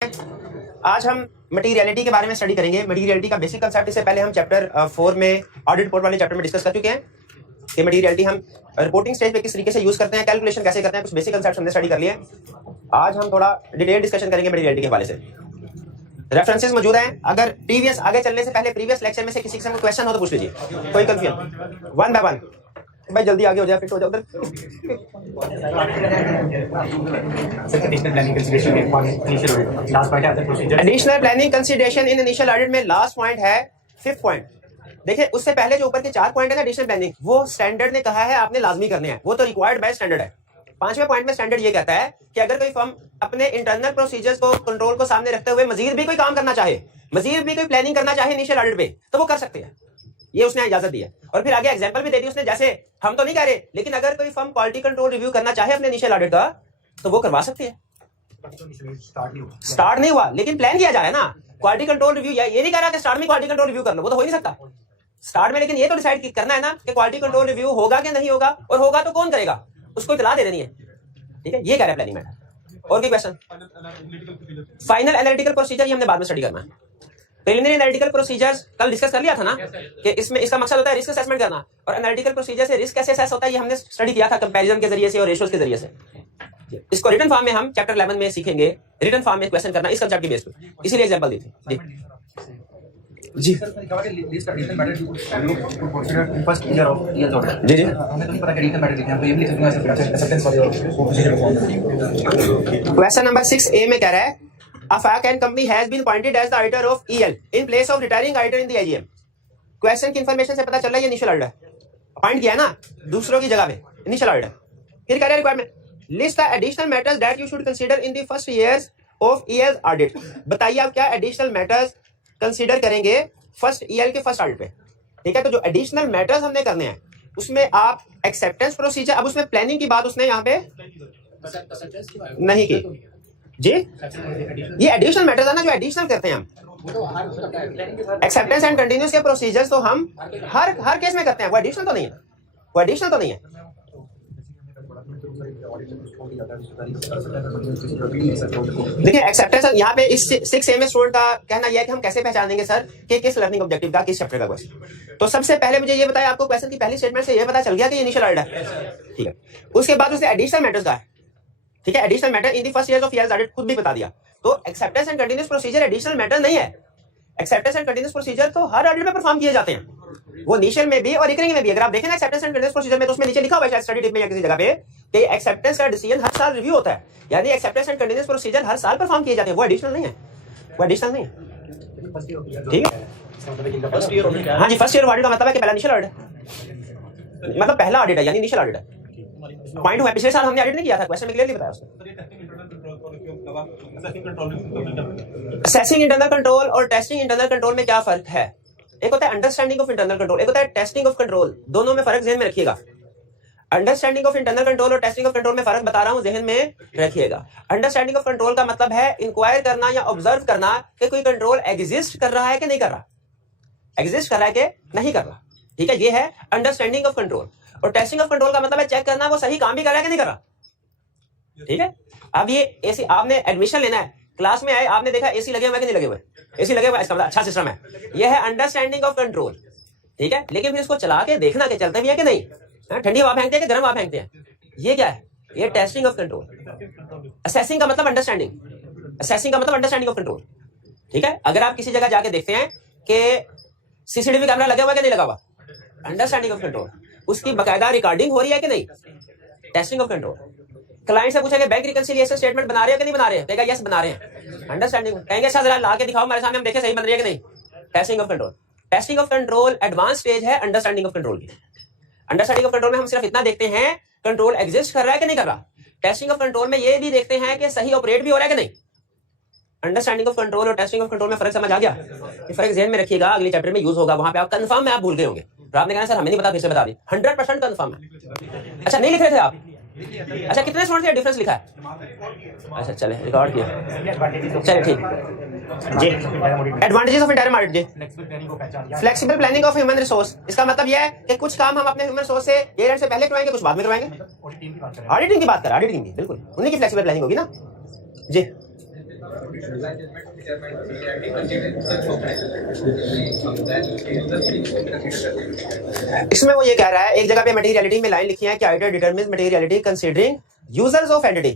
आज हम मटीरियलिटी के बारे में स्टडी करेंगे। मटीरियलिटी का बेसिक कंसेप्ट इससे पहले हम चैप्टर 4 में ऑडिट रिपोर्ट वाले चैप्टर में डिस्कस कर चुके हैं कि मटीरियलिटी हम रिपोर्टिंग स्टेज पे किस तरीके से यूज करते हैं, कैलकुलेशन कैसे करते हैं, कुछ बेसिक कंसेप्ट हमने स्टडी कर लिए। आज हम थोड़ा डिटेल डिस्कशन करेंगे मटीरियलिटी के हवाले से। रेफरेंसेस मौजूद हैं, अगर प्रीवियस आगे चलने से पहले प्रीवियस लेक्चर में से किसी किस्म का क्वेश्चन हो तो पूछ लीजिए, कोई कंफ्यूजन। वन बाय वन भाई जल्दी आगे हो जाए, फिट हो जाओ उधर। Additional planning consideration in initial audit में लास्ट पॉइंट है 5th पॉइंट। देखिए उससे पहले जो ऊपर के 4 पॉइंट है ना एडिशनल प्लानिंग, वो स्टैंडर्ड ने कहा है आपने लाजमी करने हैं, वो तो रिक्वायर्ड बाय स्टैंडर्ड है। 5वें पॉइंट में स्टैंडर्ड ये कहता है कि अगर कोई फर्म अपने इंटरनल प्रोसीजर्स को कंट्रोल को सामने रखते हुए मजीद भी कोई काम करना चाहे, मजीद भी कोई प्लानिंग करना चाहे इनिशियल ऑडिट पे, तो वो कर सकते हैं, ये उसने इजाजत दी है। और फिर आगे एग्जांपल भी दे दी उसने, जैसे हम तो नहीं कह रहे लेकिन अगर कोई फर्म क्वालिटी कंट्रोल रिव्यू करना चाहे अपने इनिशियल ऑडिट का तो वो करवा सकती है। स्टार्ट नहीं हुआ लेकिन प्लान किया जा रहा है ना क्वालिटी कंट्रोल रिव्यू। ये नहीं कह रहा कि स्टार्ट में क्वालिटी कंट्रोल रिव्यू कर लो, वो तो हो ही नहीं सकता स्टार्ट में, लेकिन ये तो डिसाइड करना है ना कि क्वालिटी कंट्रोल रिव्यू होगा कि नहीं होगा, और होगा तो कौन करेगा, उसको इतला दे देनी है। ठीक है, ये कह रहा है प्लानिंग मैटर। और कोई क्वेश्चन? फाइनल एनालिटिकल प्रोसीजर ये हमने बाद में स्टडी करना है। प्रिलिमिनरी एनालिटिकल प्रोसीजर्स कल डिस्कस कर लिया था ना कि इसमें इसका मकसद होता है रिस्क असेसमेंट करना, और एनालिटिकल प्रोसीजर से रिस्क कैसे असेस होता है ये हमने स्टडी किया था कंपैरिजन के जरिए से और रेशियोज के जरिए से। इसको रिटन फॉर्म में हम चैप्टर 11 में सीखेंगे, रिटन फॉर्म में क्वेश्चन करना इस कंसेप्ट की बेस पे, इसीलिए एग्जांपल दी थी जी जी जी क्वेश्चन नंबर 6A में कह रहा है A fact and company has been appointed as the auditor of EL in place of retiring auditor in the AGM। Question की इंफॉर्मेशन से पता चल रहा है ये इनिशियल ऑडिटर अपॉइंट किया है ना दूसरों की जगह पे, इनिशियल ऑडिटर। फिर कह रहा है requirement list the additional matters that you should consider in the first years of EL audit. बताइए आप क्या एडिशनल मैटर्स कंसीडर करेंगे फर्स्ट EL के फर्स्ट ऑडिट पे। ठीक है, तो जो एडिशनल मैटर्स हमने करने हैं उसमें आप एक्सेप्टेंस प्रोसीजर, अब उसमें प्लानिंग की बात उसने यहाँ पे नहीं की जी। ये एडिशनल मैटर्स है ना जो एडिशनल करते हैं हम, एक्सेप्टेंस एंड कंटिन्यूस के प्रोसीजर्स तो हम हर केस में करते हैं, वो एडिशनल तो नहीं है, वो एडिशनल तो नहीं है। देखिए एक्सेप्टेंस यहाँ पे इस 6A में स्टूडेंट का कहना यह है कि हम कैसे पहचानेंगे सर कि किस लर्निंग ऑब्जेक्टिव का किस चैप्टर का क्वेश्चन। तो सबसे पहले मुझे ये बताया, आपको क्वेश्चन की पहली स्टेटमेंट से ये पता चल गया कि इनिशियल ऑडिट है। ठीक है, उसके बाद उसने एडिशनल मैटर्स का है। ठीक है, additional matter in the first year of EL audit खुद भी बता दिया। तो acceptance and continuous procedure additional matter नहीं है। एक्सेप्टेंस एंड कंटीन्यूअस प्रोसीजर तो हर ऑडिट में परफॉर्म किए जाते हैं, वो इनिशियल में भी और रिकरिंग में भी। अगर आप देखें ना एक्सेप्टेंस एंड कंटीन्यूअस प्रोसीजर में तो उसमें नीचे लिखा हुआ है शायद स्टडी टिप में या किसी जगह पे कि एक्सेप्टेंस का डिसीजन हर साल रिव्यू होता है, यानी एक्सेप्टेंस एंड कंटीन्यूअस प्रोसीजर हर साल परफॉर्म किए जाते हैं, वो एडिशनल नहीं है, वो एडिशनल नहीं है। ठीक है, हाँ जी, फर्स्ट ईयर ऑडिट का मतलब है कि पहला इनिशियल ऑडिट मतलब पहला ऑडिट है, यानी इनिशियल ऑडिट है। पॉइंट हुआ पिछले साल हमने ऑडिट नहीं किया था, क्वेश्चन में क्लियरली बताया उसने। असेसिंग इंटरनल कंट्रोल और टेस्टिंग इंटरनल कंट्रोल में क्या फर्क है? एक होता है अंडरस्टैंडिंग ऑफ इंटरनल कंट्रोल, एक होता है टेस्टिंग ऑफ कंट्रोल। दोनों में फर्क ज़हन में रखिएगा। अंडरस्टैंडिंग ऑफ इंटरनल कंट्रोल और टेस्टिंग ऑफ कंट्रोल में फर्क बता रहा हूं, ज़हन में रखिएगा। अंडरस्टैंडिंग ऑफ कंट्रोल का मतलब है इंक्वायर करना या ऑब्जर्व करना कि कोई कंट्रोल एग्जिस्ट कर रहा है कि नहीं कर रहा, एग्जिस्ट कर रहा है कि नहीं कर रहा। ठीक है, ये है अंडरस्टैंडिंग ऑफ कंट्रोल। और टेस्टिंग ऑफ कंट्रोल का मतलब है चेक करना वो सही काम भी कर रहा है कि नहीं कर रहा। ठीक है, अब ये एसी आपने एडमिशन लेना है, क्लास में आए आपने देखा एसी लगे हुए कि नहीं लगे हुए, एसी लगे हुए, इसका मतलब अच्छा सिस्टम है, ये है अंडरस्टैंडिंग ऑफ कंट्रोल। ठीक है, लेकिन फिर इसको चला के देखना कि चलते भी है कि नहीं, ठंडी हवा फेंकते हैं कि गर्म हवा फेंकते हैं, ये क्या है, ये टेस्टिंग ऑफ कंट्रोल। असेसिंग का मतलब अंडरस्टैंडिंग, असेसिंग का मतलब अंडरस्टैंडिंग ऑफ कंट्रोल। ठीक है, अगर आप किसी जगह जाके देखते हैं कि सीसीटीवी कैमरा लगा हुआ कि नहीं लगा हुआ, अंडरस्टैंडिंग ऑफ कंट्रोल। उसकी बकायदा रिकॉर्डिंग हो रही है कि नहीं, टेस्टिंग ऑफ कंट्रोल। क्लाइंट से पूछेंगे बैंक रिकंसिलिएशन स्टेटमेंट बना रहे हो कि नहीं बना रहे हैं, कहेगा यस बना रहे हैं, अंडरस्टैंडिंग। कहेंगे सर जरा ला के दिखाओ हमारे सामने, हम देखें सही बन रही है कि नहीं, testing of control. Testing of control advance stage है अंडरस्टैंडिंग ऑफ कंट्रोल की। अंडरस्टैंडिंग ऑफ कंट्रोल में हम सिर्फ इतना देखते हैं कंट्रोल एग्जिस्ट कर रहा है कि नहीं कर रहा। टेस्टिंग ऑफ कंट्रोल में ये भी देखते हैं कि सही ऑपरेट भी हो रहा है कि नहीं। अंडरस्टैंडिंग ऑफ कंट्रोल और टेस्टिंग ऑफ कंट्रोल में फर्क समझ आ गया? ये फर्क ध्यान में रखिएगा, अगले चैप्टर में यूज होगा, वहां पे आप कंफर्म में आप भूल गए होंगे, आपने कहा सर हमें नहीं पता, फिर से बता दी, 100% कंफर्म है। अच्छा नहीं लिख रहे थे आप? अच्छा कितने स्टूडेंट से डिफरेंस लिखा है? अच्छा चले रिकॉर्ड किया, चलिए ठीक जी। एडवांटेजेस ऑफ इंटरम ऑडिट जी, flexible planning of human resource. इसका मतलब यह है कि कुछ काम हम अपने ह्यूमन रिसोर्स से ईयर एंड से पहले करवाएंगे, कुछ बाद में करवाएंगे। ऑडिटिंग की बात करें, ऑडिटिंग की बिल्कुल उन्हीं की फ्लेक्सिबल प्लानिंग होगी ना जी। इसमें वो ये कह रहा है, एक जगह पे मटेरियलिटी में लाइन लिखी है कि idea determines materiality considering users of entity,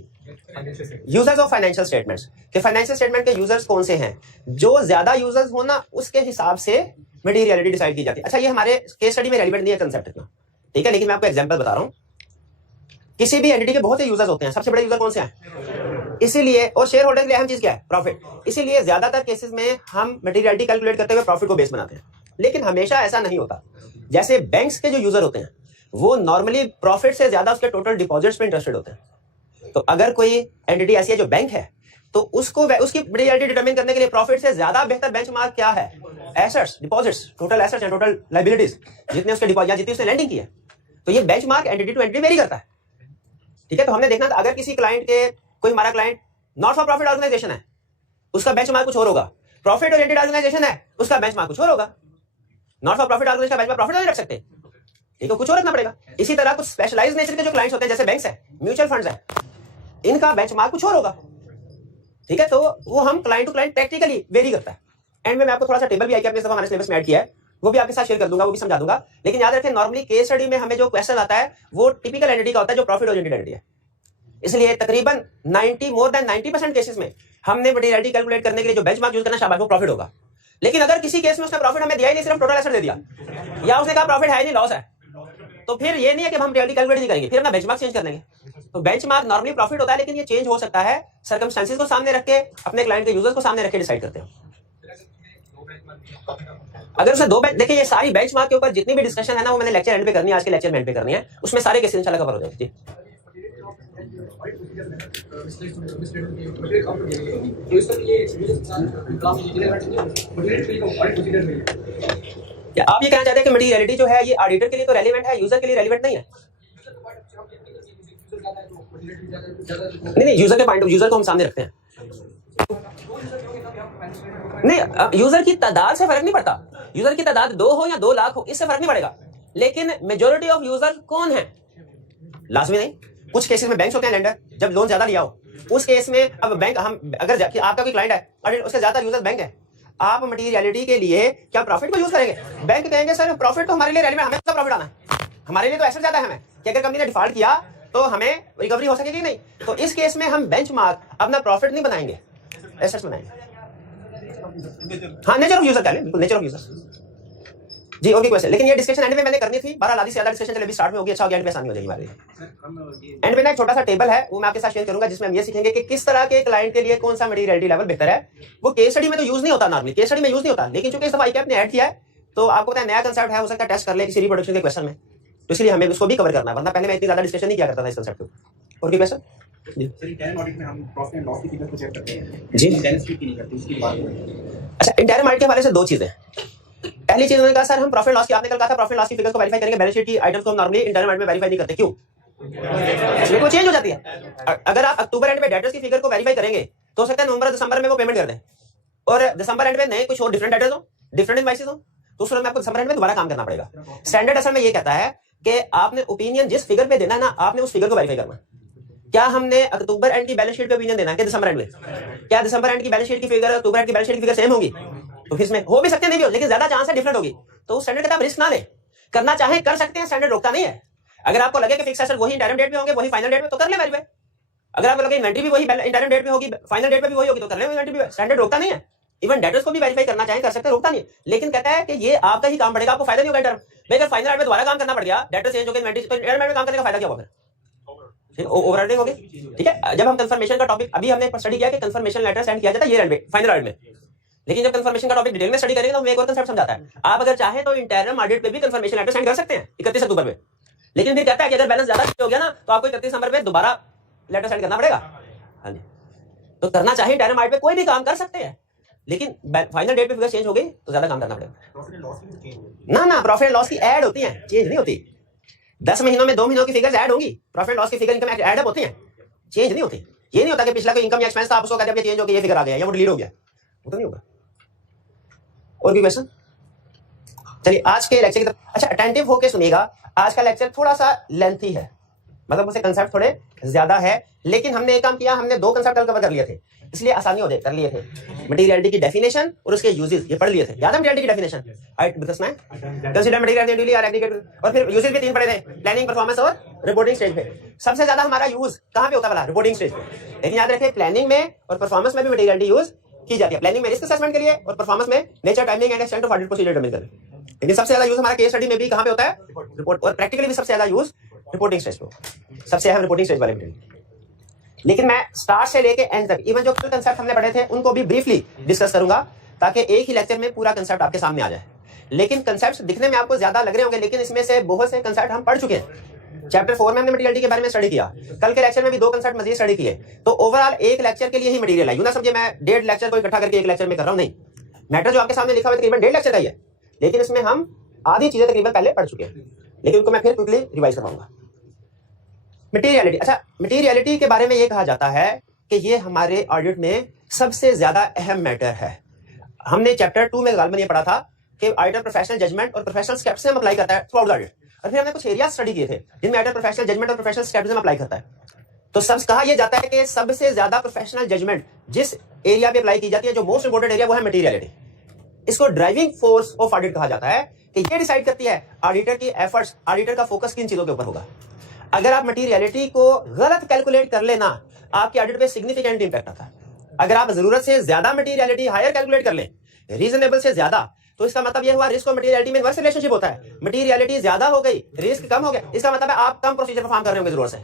users of financial statements, कि फाइनेंशियल स्टेटमेंट के यूजर्स कौन से हैं, जो ज्यादा यूजर्स हो ना उसके हिसाब से मटेरियलिटी डिसाइड की जाती है। अच्छा, ये हमारे केस स्टडी में रेलिवेंट नहीं है कंसेप्ट इतना, ठीक है, लेकिन मैं आपको एग्जांपल बता रहा हूं। किसी भी एंटिटी के बहुत से यूजर्स होते हैं, सबसे बड़े यूजर कौन से हैं, इसीलिए, और शेयर होल्डर के लिए अहम चीज क्या है, प्रॉफिट, इसीलिए ज्यादातर केसेस में हम मटेरियलिटी कैलकुलेट करते हुए प्रॉफिट को बेस बनाते हैं। लेकिन हमेशा ऐसा नहीं होता। जैसे बैंक्स के जो यूजर होते हैं वो नॉर्मली प्रॉफिट से ज्यादा उसके टोटल डिपॉजिट्स पे इंटरेस्टेड होते हैं। तो अगर कोई एंटिटी ऐसी है जो बैंक है, तो उसको उसकी मटेरियलिटी डिटरमिन करने के लिए प्रॉफिट से ज्यादा बेहतर बेंचमार्क क्या है, assets, deposits, total assets and total liabilities, जितने उसके डिपॉजिट, जितनी उसने लैंडिंग की है। तो ये benchmark entity to entity very करता है, ठीक है। तो हमने देखना था, अगर किसी क्लाइंट के, कोई हमारा client not for profit organisation है, उसका बेंचमार्क कुछ और होगा, प्रॉफिट ओरिएंटेड ऑर्गेनाइजेशन है, उसका बेंचमार्क कुछ और होगा। नॉट फॉर प्रॉफिट ऑर्गेनाइजेशन का बेंचमार्क प्रॉफिट नहीं रख सकते, ठीक है, कुछ और रखना पड़ेगा। इसी तरह कुछ स्पेशलाइज्ड नेचर के जो क्लाइंट्स होते हैं, जैसे बैंक्स है, म्यूचुअल फंड्स है, इनका बेंचमार्क कुछ और होगा, ठीक है। तो वो हम client to client practically vary करता है। एंड में मैं आपको थोड़ा सा टेबल भी आई अपने हमारे सिलेबस में ऐड किया है, वो भी आपके साथ शेयर कर दूंगा, वो भी समझा दूंगा। लेकिन याद रखें, नॉर्मली केस स्टडी में हमें जो क्वेश्चन आता है वो टिपिकल एंटिटी का होता है, जो प्रॉफिट ओरिएंटेड एंटिटी है। इसलिए तकरीबन 90% केसेस में हमने मटेरियलिटी कैलकुलेट करने के लिए जो बेंचमार्क यूज करना, शाबाश, वो प्रॉफिट होगा। लेकिन अगर किसी केस में उसने प्रॉफिट हमें दिया ही नहीं, सिर्फ टोटल एसेट दे दिया, या उसने कहा प्रॉफिट है नहीं, लॉस है, तो फिर ये नहीं है कि हम रियलिटी कैलकुलेट नहीं करेंगे, फिर अपना बेंचमार्क चेंज कर देंगे। तो बेंचमार्क नॉर्मली प्रॉफिट होता है, लेकिन ये चेंज हो सकता है, सर्कमस्टेंसेस को सामने रख के, अपने क्लाइंट के यूजर्स को सामने रख के डिसाइड करते हैं। अगर उसने दो बेंच, देखिए ये सारी बेंचमार्क के ऊपर जितनी भी डिस्कशन है ना, वो मैंने लेक्चर एंड पे करनी है, आज के लेक्चर में एंड पे करनी है, उसमें सारे केसेस इंशाल्लाह कवर हो जाएंगे। क्या आप ये कहना चाहते हैं कि मटेरियलिटी जो है ये ऑडिटर के लिए तो रेलेवेंट है, यूजर के लिए रेलेवेंट नहीं है? नहीं, यूजर के पॉइंट ऑफ, यूजर को हम सामने रखते हैं। नहीं, यूजर की तादाद से फर्क नहीं पड़ता, यूजर की तादाद 2 हो या 2 लाख हो, इससे फर्क नहीं पड़ेगा। लेकिन मेजॉरिटी ऑफ यूजर कौन है, लाजमी नहीं। कुछ केसेस में बैंक्स होते हैं लेंडर, जब लोन ज्यादा लिया हो, उस केस में अब बैंक, हम अगर आपका कोई क्लाइंट है और उससे ज्यादा यूजर बैंक है, आप मटेरियलिटी के लिए क्या प्रॉफिट को यूज करेंगे? बैंक कहेंगे सर प्रॉफिट तो हमारे लिए रेलेवेंट, हमें तो प्रॉफिट आना है, हमारे लिए तो एसेट ज्यादा है हमें, कि अगर कंपनी ने डिफॉल्ट किया तो हमें रिकवरी हो सकेगी नहीं। तो इस केस में हम बेंचमार्क अपना प्रॉफिट नहीं बनाएंगे, एसेट्स बनाएंगे। हाँ, नेचर ऑफ यूजर कह लें, बिल्कुल नेचर ऑफ यूजर जी। और भी क्वेश्चन, लेकिन ये डिस्कशन एंड में मैंने करनी थी, 12 आधी से ज्यादा डिस्कशन चले, अभी स्टार्ट में होगी, अच्छा हो गया, एंड में आसानी हो जाएगी हमारे लिए। एंड में ना एक छोटा सा टेबल है, वो मैं आपके साथ शेयर करूंगा, जिसमें हम ये सीखेंगे कि किस तरह के क्लाइंट के लिए कौन सा मटेरियलिटी लेवल बेहतर है। वो केस स्टडी में तो यूज नहीं होता, नॉर्मली केस स्टडी में यूज नहीं होता, लेकिन चूंकि इस दफा ICAP ने ऐड किया है, तो आपको पता है नया कंसेप्ट है, हो सकता है टेस्ट कर ले किसी रिप्रोडक्शन के क्वेश्चन में, तो इसलिए हमें उसको भी कवर करना है, वरना पहले मैं इतनी ज्यादा डिस्कशन नहीं किया करता था इस कंसेप्ट को। और भी क्वेश्चन जी? इंटरनल ऑडिट में हम प्रॉफिट एंड लॉस की फिगर को चेक करते हैं जी, बैलेंस शीट नहीं करते, उसकी बात है। अच्छा, इंटरनल ऑडिट के हवाले से 2 चीजें। पहली चीज उन्होंने कहा सर हम प्रॉफिट लॉस की, आपने कल कहा था प्रॉफिट लॉस की फिगर्स को वेरीफाई करेंगे, बैलेंस शीट की आइटम्स को हम नॉर्मली इंटरनल ऑडिट में वेरीफाई नहीं करते, क्यों? वो चेंज हो जाती है। अगर आप अक्टूबर एंड में डेटर्स की फिगर को वेरीफाई करेंगे तो हो सकता है नवंबर दिसंबर में वो पेमेंट कर दें, और दिसंबर एंड में नए कुछ और डिफरेंट डेटर्स हो, डिफरेंट इनवॉइसेस हो, तो उस में आपको दिसंबर एंड में दोबारा काम करना पड़ेगा। स्टैंडर्ड असल में ये कहता है कि आपने ओपिनियन जिस फिगर पे देना है ना, आपने उस फिगर को वेरीफाई करना। क्या हमने अक्टूबर एंड की बैलेंस शीट पे ओपिनियन देना है कि दिसंबर एंड में? क्या दिसंबर एंड की बैलेंस शीट की फिगर अक्टूबर एंड की बैलेंस शीट की फिगर सेम होगी? तो फिर इसमें हो भी सकते हैं, नहीं भी हो, लेकिन ज्यादा चांस है डिफरेंट होगी। तो स्टैंडर्ड कहता है रिस्क ना ले, करना चाहे कर सकते हैं, स्टैंडर्ड रोकता नहीं है। अगर आपको लगे कि फिक्स एसेट वही इंटरम डेट पे होंगे, वही फाइनल डेट पे, तो कर ले वेरीफाई। अगर आपको लगे इन्वेंटरी भी वही इंटरम डेट पे होगी, फाइनल डेट पे भी वही होगी, तो कर ले इन्वेंटरी भी, स्टैंडर्ड रोकता नहीं है। इवन डेटर्स को भी वेरीफाई करना चाहे कर सकते हैं, रोकता नहीं है। लेकिन कहता है कि ये आपका ही काम पड़ेगा, आपको फायदा नहीं होगा इंटरम में। अगर फाइनल डेट में दोबारा काम करना पड़ गया, डेटर चेंज हो गया, इन्वेंटरी, तो इंटरम में काम करने का फायदा क्या होगा? फिर ओवरराइडिंग होगी, ठीक है। जब हम कंफर्मेशन का टॉपिक, अभी हमने स्टडी किया कि कंफर्मेशन लेटर सेंड किया जाता है ईयर एंड में, फाइनल ऑडिट में, लेकिन जब कंफर्मेशन का टॉपिक डिटेल में स्टडी करेंगे तो हमें एक और कंसेप्ट समझाता है। आप अगर चाहें तो इंटरम ऑडिट पे भी कंफर्मेशन लेटर सेंड कर सकते हैं 31 अक्टूबर में, लेकिन फिर कहता है कि अगर बैलेंस ज्यादा हो गया ना, तो आपको 31 नवंबर में दोबारा लेटर सेंड करना पड़ेगा। हाँ जी, तो करना चाहे इंटरम ऑडिट पे कोई भी काम कर सकते हैं, लेकिन फाइनल डेट पे फिगर चेंज हो गई तो ज्यादा काम करना पड़ेगा। ना, प्रॉफिट एंड लॉस की ऐड होती है, चेंज नहीं होती। 10 महीनों में 2 महीनों की फिगर्स ऐड होंगी, प्रॉफिट लॉस की फिगर इनकम ऐड अप होती है, चेंज नहीं होती। ये नहीं होता कि पिछला कोई इनकम या एक्सपेंस था, आप उसको कहते हैं चेंज हो गया, ये फिगर आ गया या वो डिलीट हो गया, वो तो नहीं होगा। और भी क्वेश्चन? चलिए आज के लेक्चर की तरफ, अच्छा अटेंटिव होके सुनिएगा, आज का लेक्चर थोड़ा सा लेंथी है, मतलब उसे कंसेप्ट थोड़े ज्यादा है, लेकिन हमने एक काम किया, हमने 2 कंसेप्ट कल कवर कर लिए थे। इसलिए आसानी हो जाए कर लिए थे। मटेरियलिटी की डेफिनेशन और उसके यूजेस ये पढ़ लिए थे। याद है मटेरियलिटी की डेफिनेशन? आई डिस्कस में कंसीडर मटेरियलिटी और एग्रीगेट, और फिर यूजेस भी 3 पढ़े थे, प्लानिंग, परफॉर्मेंस और रिपोर्टिंग स्टेज पे। सबसे ज्यादा हमारा यूज कहां पे होता है? रिपोर्टिंग स्टेज पे। लेकिन याद रखिए प्लानिंग में और परफॉर्मेंस में भी मटेरियलिटी यूज की जाती है। प्लानिंग में रिस्क असेसमेंट के लिए और परफॉर्मेंस में nature, timing and extent of audit procedure determine करने। लेकिन सबसे ज्यादा यूज हमारा केस स्टडी में भी कहां पे होता है? रिपोर्ट, और प्रैक्टिकली भी सबसे ज्यादा यूज रिपोर्टिंग स्टेज पे, सबसे अहम रिपोर्टिंग स्टेज वाले मटेरियल। लेकिन मैं स्टार्ट से लेके एंड तक इवन जो कंसेप्ट हमने पढ़े थे उनको भी ब्रीफली डिस्कस करूंगा ताकि एक ही लेक्चर में पूरा कंसेप्ट आपके सामने आ जाए। लेकिन कंसेप्ट दिखने में आपको ज्यादा लग रहे होंगे, लेकिन इसमें से बहुत से कंसेप्ट हम पढ़ चुके हैं। चैप्टर 4 में हमने मटेरियलिटी के बारे में स्टडी किया, कल के लेक्चर में भी 2 कंसेप्ट मजीद स्टडी किए। तो ओवरऑल एक लेक्चर के लिए ही मटेरियल है, यूं ना समझे मैं 1.5 लेक्चर को इकट्ठा करके एक लेक्चर में कर रहा हूं, नहीं। मैटर जो आपके सामने लिखा हुआ है तकरीबन 1.5 लेक्चर का ही है, लेकिन इसमें हम आधी चीजें तकरीबन पहले पढ़ चुके हैं, लेकिन उनको मैं फिर क्विकली रिवाइज करवाऊंगा। मटेरियलिटी, अच्छा मटेरियलिटी के बारे में ये कहा जाता है कि ये हमारे ऑडिट में सबसे ज्यादा अहम मैटर है। हमने चैप्टर 2 में गालमन ये पढ़ा था कि ऑडिटर प्रोफेशनल जजमेंट और प्रोफेशनल स्केप्टिसिज्म अप्लाई करता है थ्रू आउट द ऑडिट, और फिर हमने कुछ एरिया स्टडी किए थे जिनमें ऑडिटर प्रोफेशनल जजमेंट और प्रोफेशनल स्केप्टिसिज्म अप्लाई करता है। तो सब कहा यह जाता है कि सबसे ज्यादा प्रोफेशनल जजमेंट जिस एरिया पे अप्लाई की जाती है, जो मोस्ट इंपोर्टेंट एरिया, वो है मटेरियलिटी। इसको ड्राइविंग फोर्स ऑफ ऑडिट कहा जाता है कि ये डिसाइड करती है ऑडिटर की एफर्ट्स, ऑडिटर का फोकस किन चीजों के ऊपर होगा। अगर आप मटेरियलिटी को गलत कैलकुलेट कर लेना, आपके ऑडिट पे सिग्निफिकेंट इंपैक्ट आता है। अगर आप जरूरत से ज्यादा मटेरियलिटी हायर कैलकुलेट कर लें, रीजनेबल से ज्यादा, तो इसका मतलब यह हुआ रिस्क और मटेरियलिटी में इनवर्स रिलेशनशिप होता है। मटेरियलिटी ज्यादा हो गई, रिस्क कम हो गया, इसका मतलब है आप कम प्रोसीजर परफॉर्म कर रहे होंगे जरूरत से।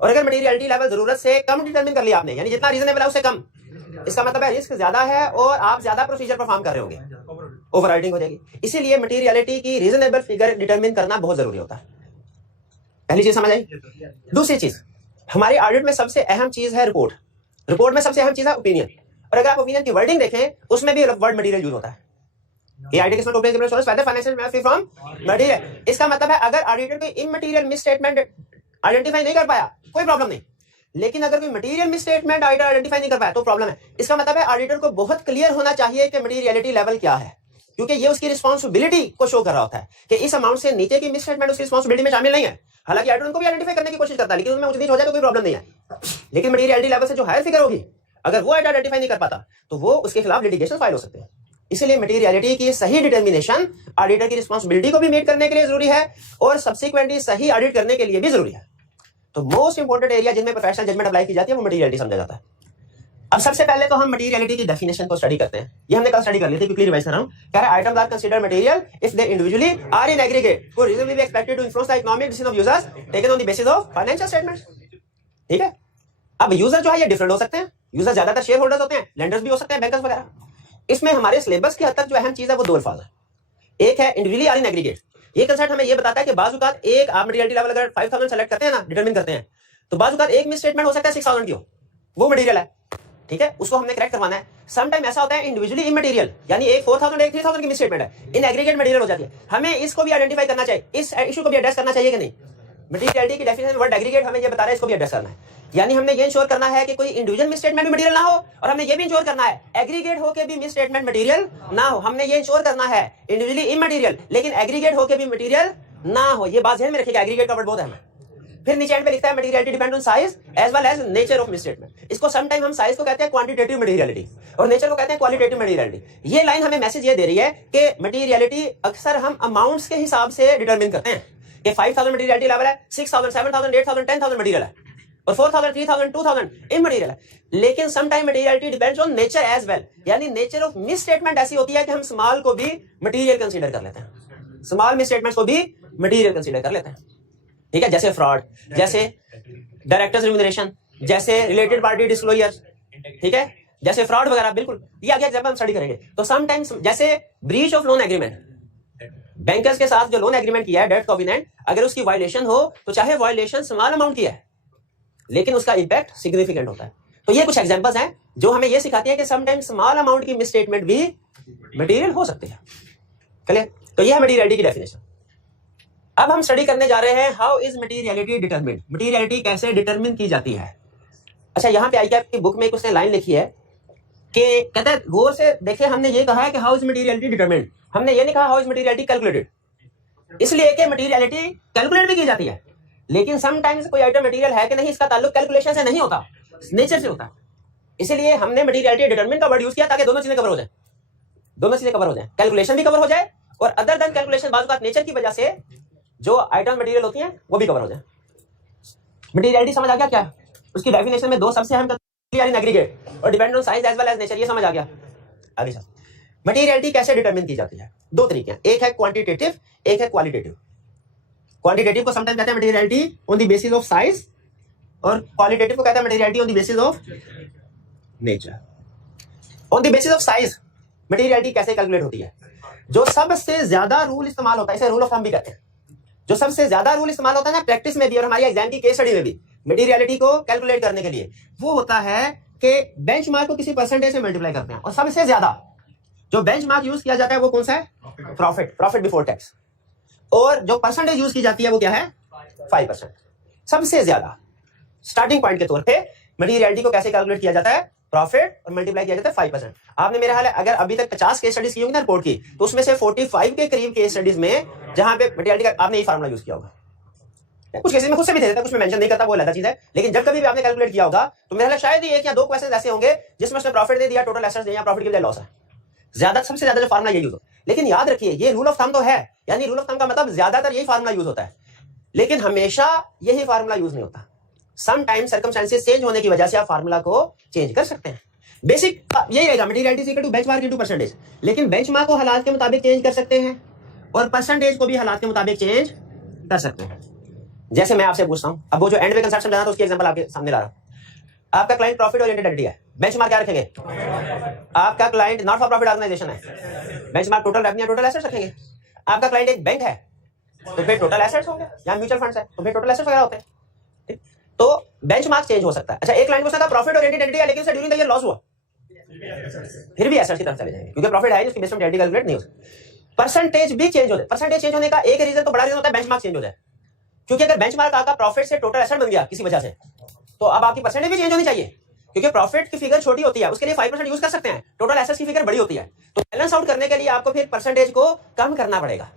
और अगर मटेरियलिटी लेवल जरूरत से कम डिटरमिन कर लिया आपने, यानी जितना रीजनेबल है उससे कम, इसका मतलब है रिस्क ज्यादा है और आप ज्यादा प्रोसीजर परफॉर्म कर रहे होंगे, ओवरराइडिंग हो जाएगी। इसीलिए मटेरियलिटी की रीजनेबल फिगर डिटरमिन करना बहुत जरूरी होता है। पहली चीज समझ आई। दूसरी चीज, हमारी ऑडिट में सबसे अहम चीज है रिपोर्ट। रिपोर्ट में सबसे अहम चीज है ओपिनियन, और अगर आप ओपिनियन की वर्डिंग देखें उसमें भी वर्ड मटेरियल यूज होता है। ये ऑडिट किसमें ओपिनियन की source, weather financial free from material. इसका मतलब है अगर ऑडिटर कोई इमटेरियल मिसस्टेटमेंट आइडेंटिफाई नहीं कर पाया, कोई प्रॉब्लम नहीं, लेकिन अगर कोई मटेरियल मिसस्टेटमेंट ऑडिटर आइडेंटिफाई नहीं कर पाया तो प्रॉब्लम है। इसका मतलब है ऑडिटर को बहुत क्लियर होना चाहिए कि मटेरियलिटी लेवल क्या है, क्योंकि ये उसकी रिस्पांसिबिलिटी को शो कर रहा होता है कि इस अमाउंट से नीचे की मिसस्टेटमेंट उसकी रिस्पांसिबिलिटी में शामिल नहीं है। हालांकि ऑडिटर उनको भी आइडेंटिफाई करने की कोशिश करता है, लेकिन उनमें ऊंच नीच हो जाए तो कोई प्रॉब्लम नहीं है। लेकिन मटेरियलिटी लेवल से जो हायर फिगर होगी, अगर वो आइडेंटिफाई नहीं कर पाता तो वो उसके खिलाफ लिटिगेशन फाइल हो सकते हैं। इसलिए मटेरियलिटी की सही डिटर्मिनेशन ऑडिटर की रिस्पांसिबिलिटी को भी मीट करने के लिए जरूरी है और सब्सिक्वेंटली सही ऑडिट करने के लिए भी जरूरी है। तो मोस्ट इंपोर्टेंट एरिया जिनमें प्रोफेशनल जजमेंट अप्लाई की जाती है वो मटेरियलिटी समझा जाता है। अब सबसे पहले तो हम मटेरियलिटी की डेफिनेशन को स्टडी करते हैं। ये हमने कल स्टडी कर ली थी, क्विकली रिवाइज कर रहा हूं। कह रहा है items are considered material if they individually are in aggregate for reasonably be expected to influence the economic decision of users taken on the basis of financial statements. ठीक है, अब यूजर जो है ये डिफरेंट हो सकते हैं। यूजर ज्यादातर शेयर होल्डर्स होते हैं, लेंडर्स भी हो सकते हैं, बैंकर्स वगैरह। इसमें हमारे सिलेबस की हद तक जो अहम चीज है वो 2 अल्फाज है। एक है इंडिविजुअली आर इन एग्रीगेट। ये कंसेप्ट हमें ये बताता है कि बाजुकात एक आप मटेरियलिटी लेवल अगर 5000 सेलेक्ट करते हैं ना, डिटरमिन करते हैं, तो बाजुकात एक मिस स्टेटमेंट हो सकता है 6000 की हो, वो मटेरियल है। ठीक है, उसको हमने करेक्ट करवाना है। सम टाइम ऐसा होता है इंडिविजुअली इमटेरियल, यानी एक 4000 एक 3000 की मिस स्टेटमेंट है, इन एग्रीगेट मटेरियल हो जाती है। हमें इसको भी आइडेंटिफाई करना चाहिए, इस इशू को भी एड्रेस करना चाहिए कि नहीं। मटेरियलिटी की डेफिनेशन वर्ड एग्रीगेट हमें ये बता रहा है, इसको भी एड्रेस करना है। यानी हमने ये इंश्योर करना है कि कोई इंडिविजुअल मिस स्टेटमेंट भी मटेरियल ना हो, और हमने ये भी इंश्योर करना है एग्रीगेट होके भी मिस स्टेटमेंट मटेरियल ना हो। हमने ये इंश्योर करना है इंडिविजुअली इमटेरियल लेकिन एग्रीगेट होके भी मटेरियल ना हो। ये बात ध्यान में रखिएगा, एग्रीगेट का वर्ड बहुत है। फिर नीचे एंड पे लिखता है materiality depend on size as well as nature of misstatement. इसको सम टाइम हम साइज को कहते हैं क्वांटिटेटिव मटेरियलिटी और नेचर को कहते हैं क्वालिटेटिव मटेरियलिटी। ये लाइन हमें मैसेज ये दे रही है कि मटेरियलिटी अक्सर हम अमाउंट्स के हिसाब से डिटरमिन करते हैं कि 5000 मटेरियलिटी लेवल है, 6000 7000 8000 10000 मटेरियल है, और 4000 3000 2000 इमटेरियल है। लेकिन some time materiality depends on nature as well, यानी नेचर ऑफ मिसस्टेटमेंट ऐसी होती है कि हम स्मॉल को भी मटेरियल कंसीडर कर लेते हैं, स्मॉल मिसस्टेटमेंट्स को भी मटेरियल कंसीडर कर लेते हैं। ठीक है, जैसे फ्रॉड, जैसे डायरेक्टर्स रिम्यूनरेशन, जैसे रिलेटेड पार्टी डिस्क्लोजर, ठीक है, जैसे फ्रॉड वगैरह। बिल्कुल, ये आगे एग्जांपल हम स्टडी करेंगे। तो सम टाइम्स जैसे breach of loan agreement, bankers के साथ जो लोन एग्रीमेंट किया है डेट कॉवेनेंट, अगर उसकी वायलेशन हो तो चाहे वायलेशन स्मॉल अमाउंट की है लेकिन उसका इंपैक्ट सिग्निफिकेंट होता है। तो ये कुछ एग्जांपल्स हैं जो हमें ये सिखाती है कि सम टाइम स्मॉल अमाउंट की मिसस्टेटमेंट भी मटेरियल हो सकती है। क्लियर? तो ये है मटेरियलिटी की डेफिनेशन। अब हम स्टडी करने जा रहे हैं how is materiality determined, materiality कैसे डिटरमिन की जाती है। अच्छा, यहाँ पे आईकैप की बुक में उसने लाइन लिखी है कि कहता है गौर से देखिए, हमने ये कहा है कि हाउ इज मटेरियलिटी डिटरमिन्ड, हमने ये नहीं कहा हाउ इज मटेरियलिटी कैलकुलेटेड। इसलिए कि मटेरियलिटी कैलकुलेट भी की जाती है, लेकिन समटाइम्स कोई आइटम मटेरियल है कि नहीं इसका ताल्लुक कैलकुलेशन से नहीं होता, नेचर से होता है। इसलिए हमने मटीरियलिटी डिटरमिन का वर्ड यूज किया ताकि दोनों चीजें कवर हो जाए, दोनों चीजें कवर हो जाए, कैलकुलेशन भी कवर हो जाए और अदर देन कैलकुलेशन बाजू का नेचर की वजह से जो आइटम मटेरियल होती हैं वो भी कवर हो जाए। मटीरियलिटी समझ आ गया क्या? उसकी डेफिनेशन में दो सबसे अहम एग्रीगेट और depend on size as well as nature, ये समझ आ गया। आगे चल, मटीरियलिटी कैसे डिटरमिन की जाती है? दो तरीके हैं, एक है क्वांटिटेटिव, एक है क्वालिटेटिव। क्वांटिटेटिव को समटाइम कहते हैं materiality on the basis of size और क्वालिटेटिव को कहते हैं materiality on the basis of nature. On the basis of size materiality कैसे कैलकुलेट होती है? जो सबसे ज्यादा रूल इस्तेमाल होता है, इसे रूल ऑफ थंब भी कहते हैं, जो सबसे ज्यादा रूल इस्तेमाल होता है ना प्रैक्टिस में भी और हमारी एग्जाम की केस स्टडी में भी मटीरियलिटी को कैलकुलेट करने के लिए, वो होता है कि बेंचमार्क को किसी परसेंटेज से मल्टीप्लाई करते हैं और सबसे ज्यादा जो बेंचमार्क यूज किया जाता है वो कौन सा है? Profit, profit before tax. और जो परसेंटेज यूज की जाती है वो क्या है? 5%। सबसे ज्यादा स्टार्टिंग पॉइंट के तौर पे मटीरियलिटी को कैसे कैलकुलेट किया जाता है? प्रॉफिट और मल्टीप्लाई किया जाता है 5%। आपने मेरे ख्याल है अगर अभी तक 50 केस स्टडीज की होंगी ना रिपोर्ट की, तो उसमें से 45 के करीब केस स्टडीज में जहां पे मटीरियलिटी का आपने ये फार्मूला यूज किया होगा। कुछ केसेस में खुद से भी दे देता है, कुछ में मेंशन नहीं करता, वो अलग चीज है, लेकिन जब कभी भी आपने कैलकुलेट किया होगा तो मेरे ख्याल शायद ही एक या दो क्वेश्चन ऐसे होंगे जिसमें उसने प्रॉफिट दे दिया, टोटल एसेट्स दिया, प्रॉफिट की बजाय लॉस है। ज्यादा सबसे ज्यादा जो फार्मूला ये यूज हो, लेकिन याद रखिए ये रूल ऑफ थंब तो है, यानी रूल ऑफ थंब का मतलब ज्यादातर यही फार्मूला यूज होता है, लेकिन हमेशा यही फार्मूला यूज नहीं होता। सम टाइम सर्कमस्टेंसेस चेंज होने की वजह से आप फार्मूला को चेंज कर सकते हैं। बेसिक यही रहेगा, materiality equal to benchmark into percentage, लेकिन बेंचमार्क को हालात के मुताबिक चेंज कर सकते हैं और परसेंटेज को भी हालात के मुताबिक चेंज कर सकते हैं। जैसे मैं आपसे पूछता हूं, अब वो जो एंड में कंसेप्ट समझाना था उसकी एग्जांपल आपके सामने ला रहा हूं। आपका क्लाइंट प्रॉफिट ओरिएंटेड एंटिटी है, बेंचमार्क क्या रखेंगे? आपका client not for profit organisation है, benchmark total revenue, total assets रखेंगे। आपका क्लाइंट एक बैंक है तो फिर टोटल एसेट्स होंगे, या म्यूचुअल फंड्स है तो फिर टोटल एसेट्स वगैरह होते हैं। ठीक, तो बेंचमार्क चेंज हो सकता है। अच्छा, एक क्लाइंट को सकता है प्रॉफिट ओरिएंटेड एंटिटी है लेकिन उसे ड्यूरिंग द ईयर लॉस हुआ, फिर भी एसेट्स की तरफ चले जाएंगे क्योंकि प्रॉफिट है, उसकी बेस पे मटीरियलिटी कैलकुलेट नहीं हो सकती। परसेंटेज भी चेंज हो जाए, परसेंटेज चेंज होने का एक रीजन तो बड़ा रीजन होता है बेंचमार्क चेंज हो जाए, क्योंकि अगर बेंचमार्क आपका प्रॉफिट से टोटल एसेट बन गया किसी वजह से, तो अब आपकी परसेंटेज भी चेंज होनी चाहिए, क्योंकि प्रॉफिट की फिगर छोटी होती है उसके लिए 5% यूज कर सकते हैं, टोटल एसेट्स की फिगर बड़ी होती है, तो बैलेंस आउट करने के लिए आपको फिर परसेंटेज को कम करना पड़ेगा।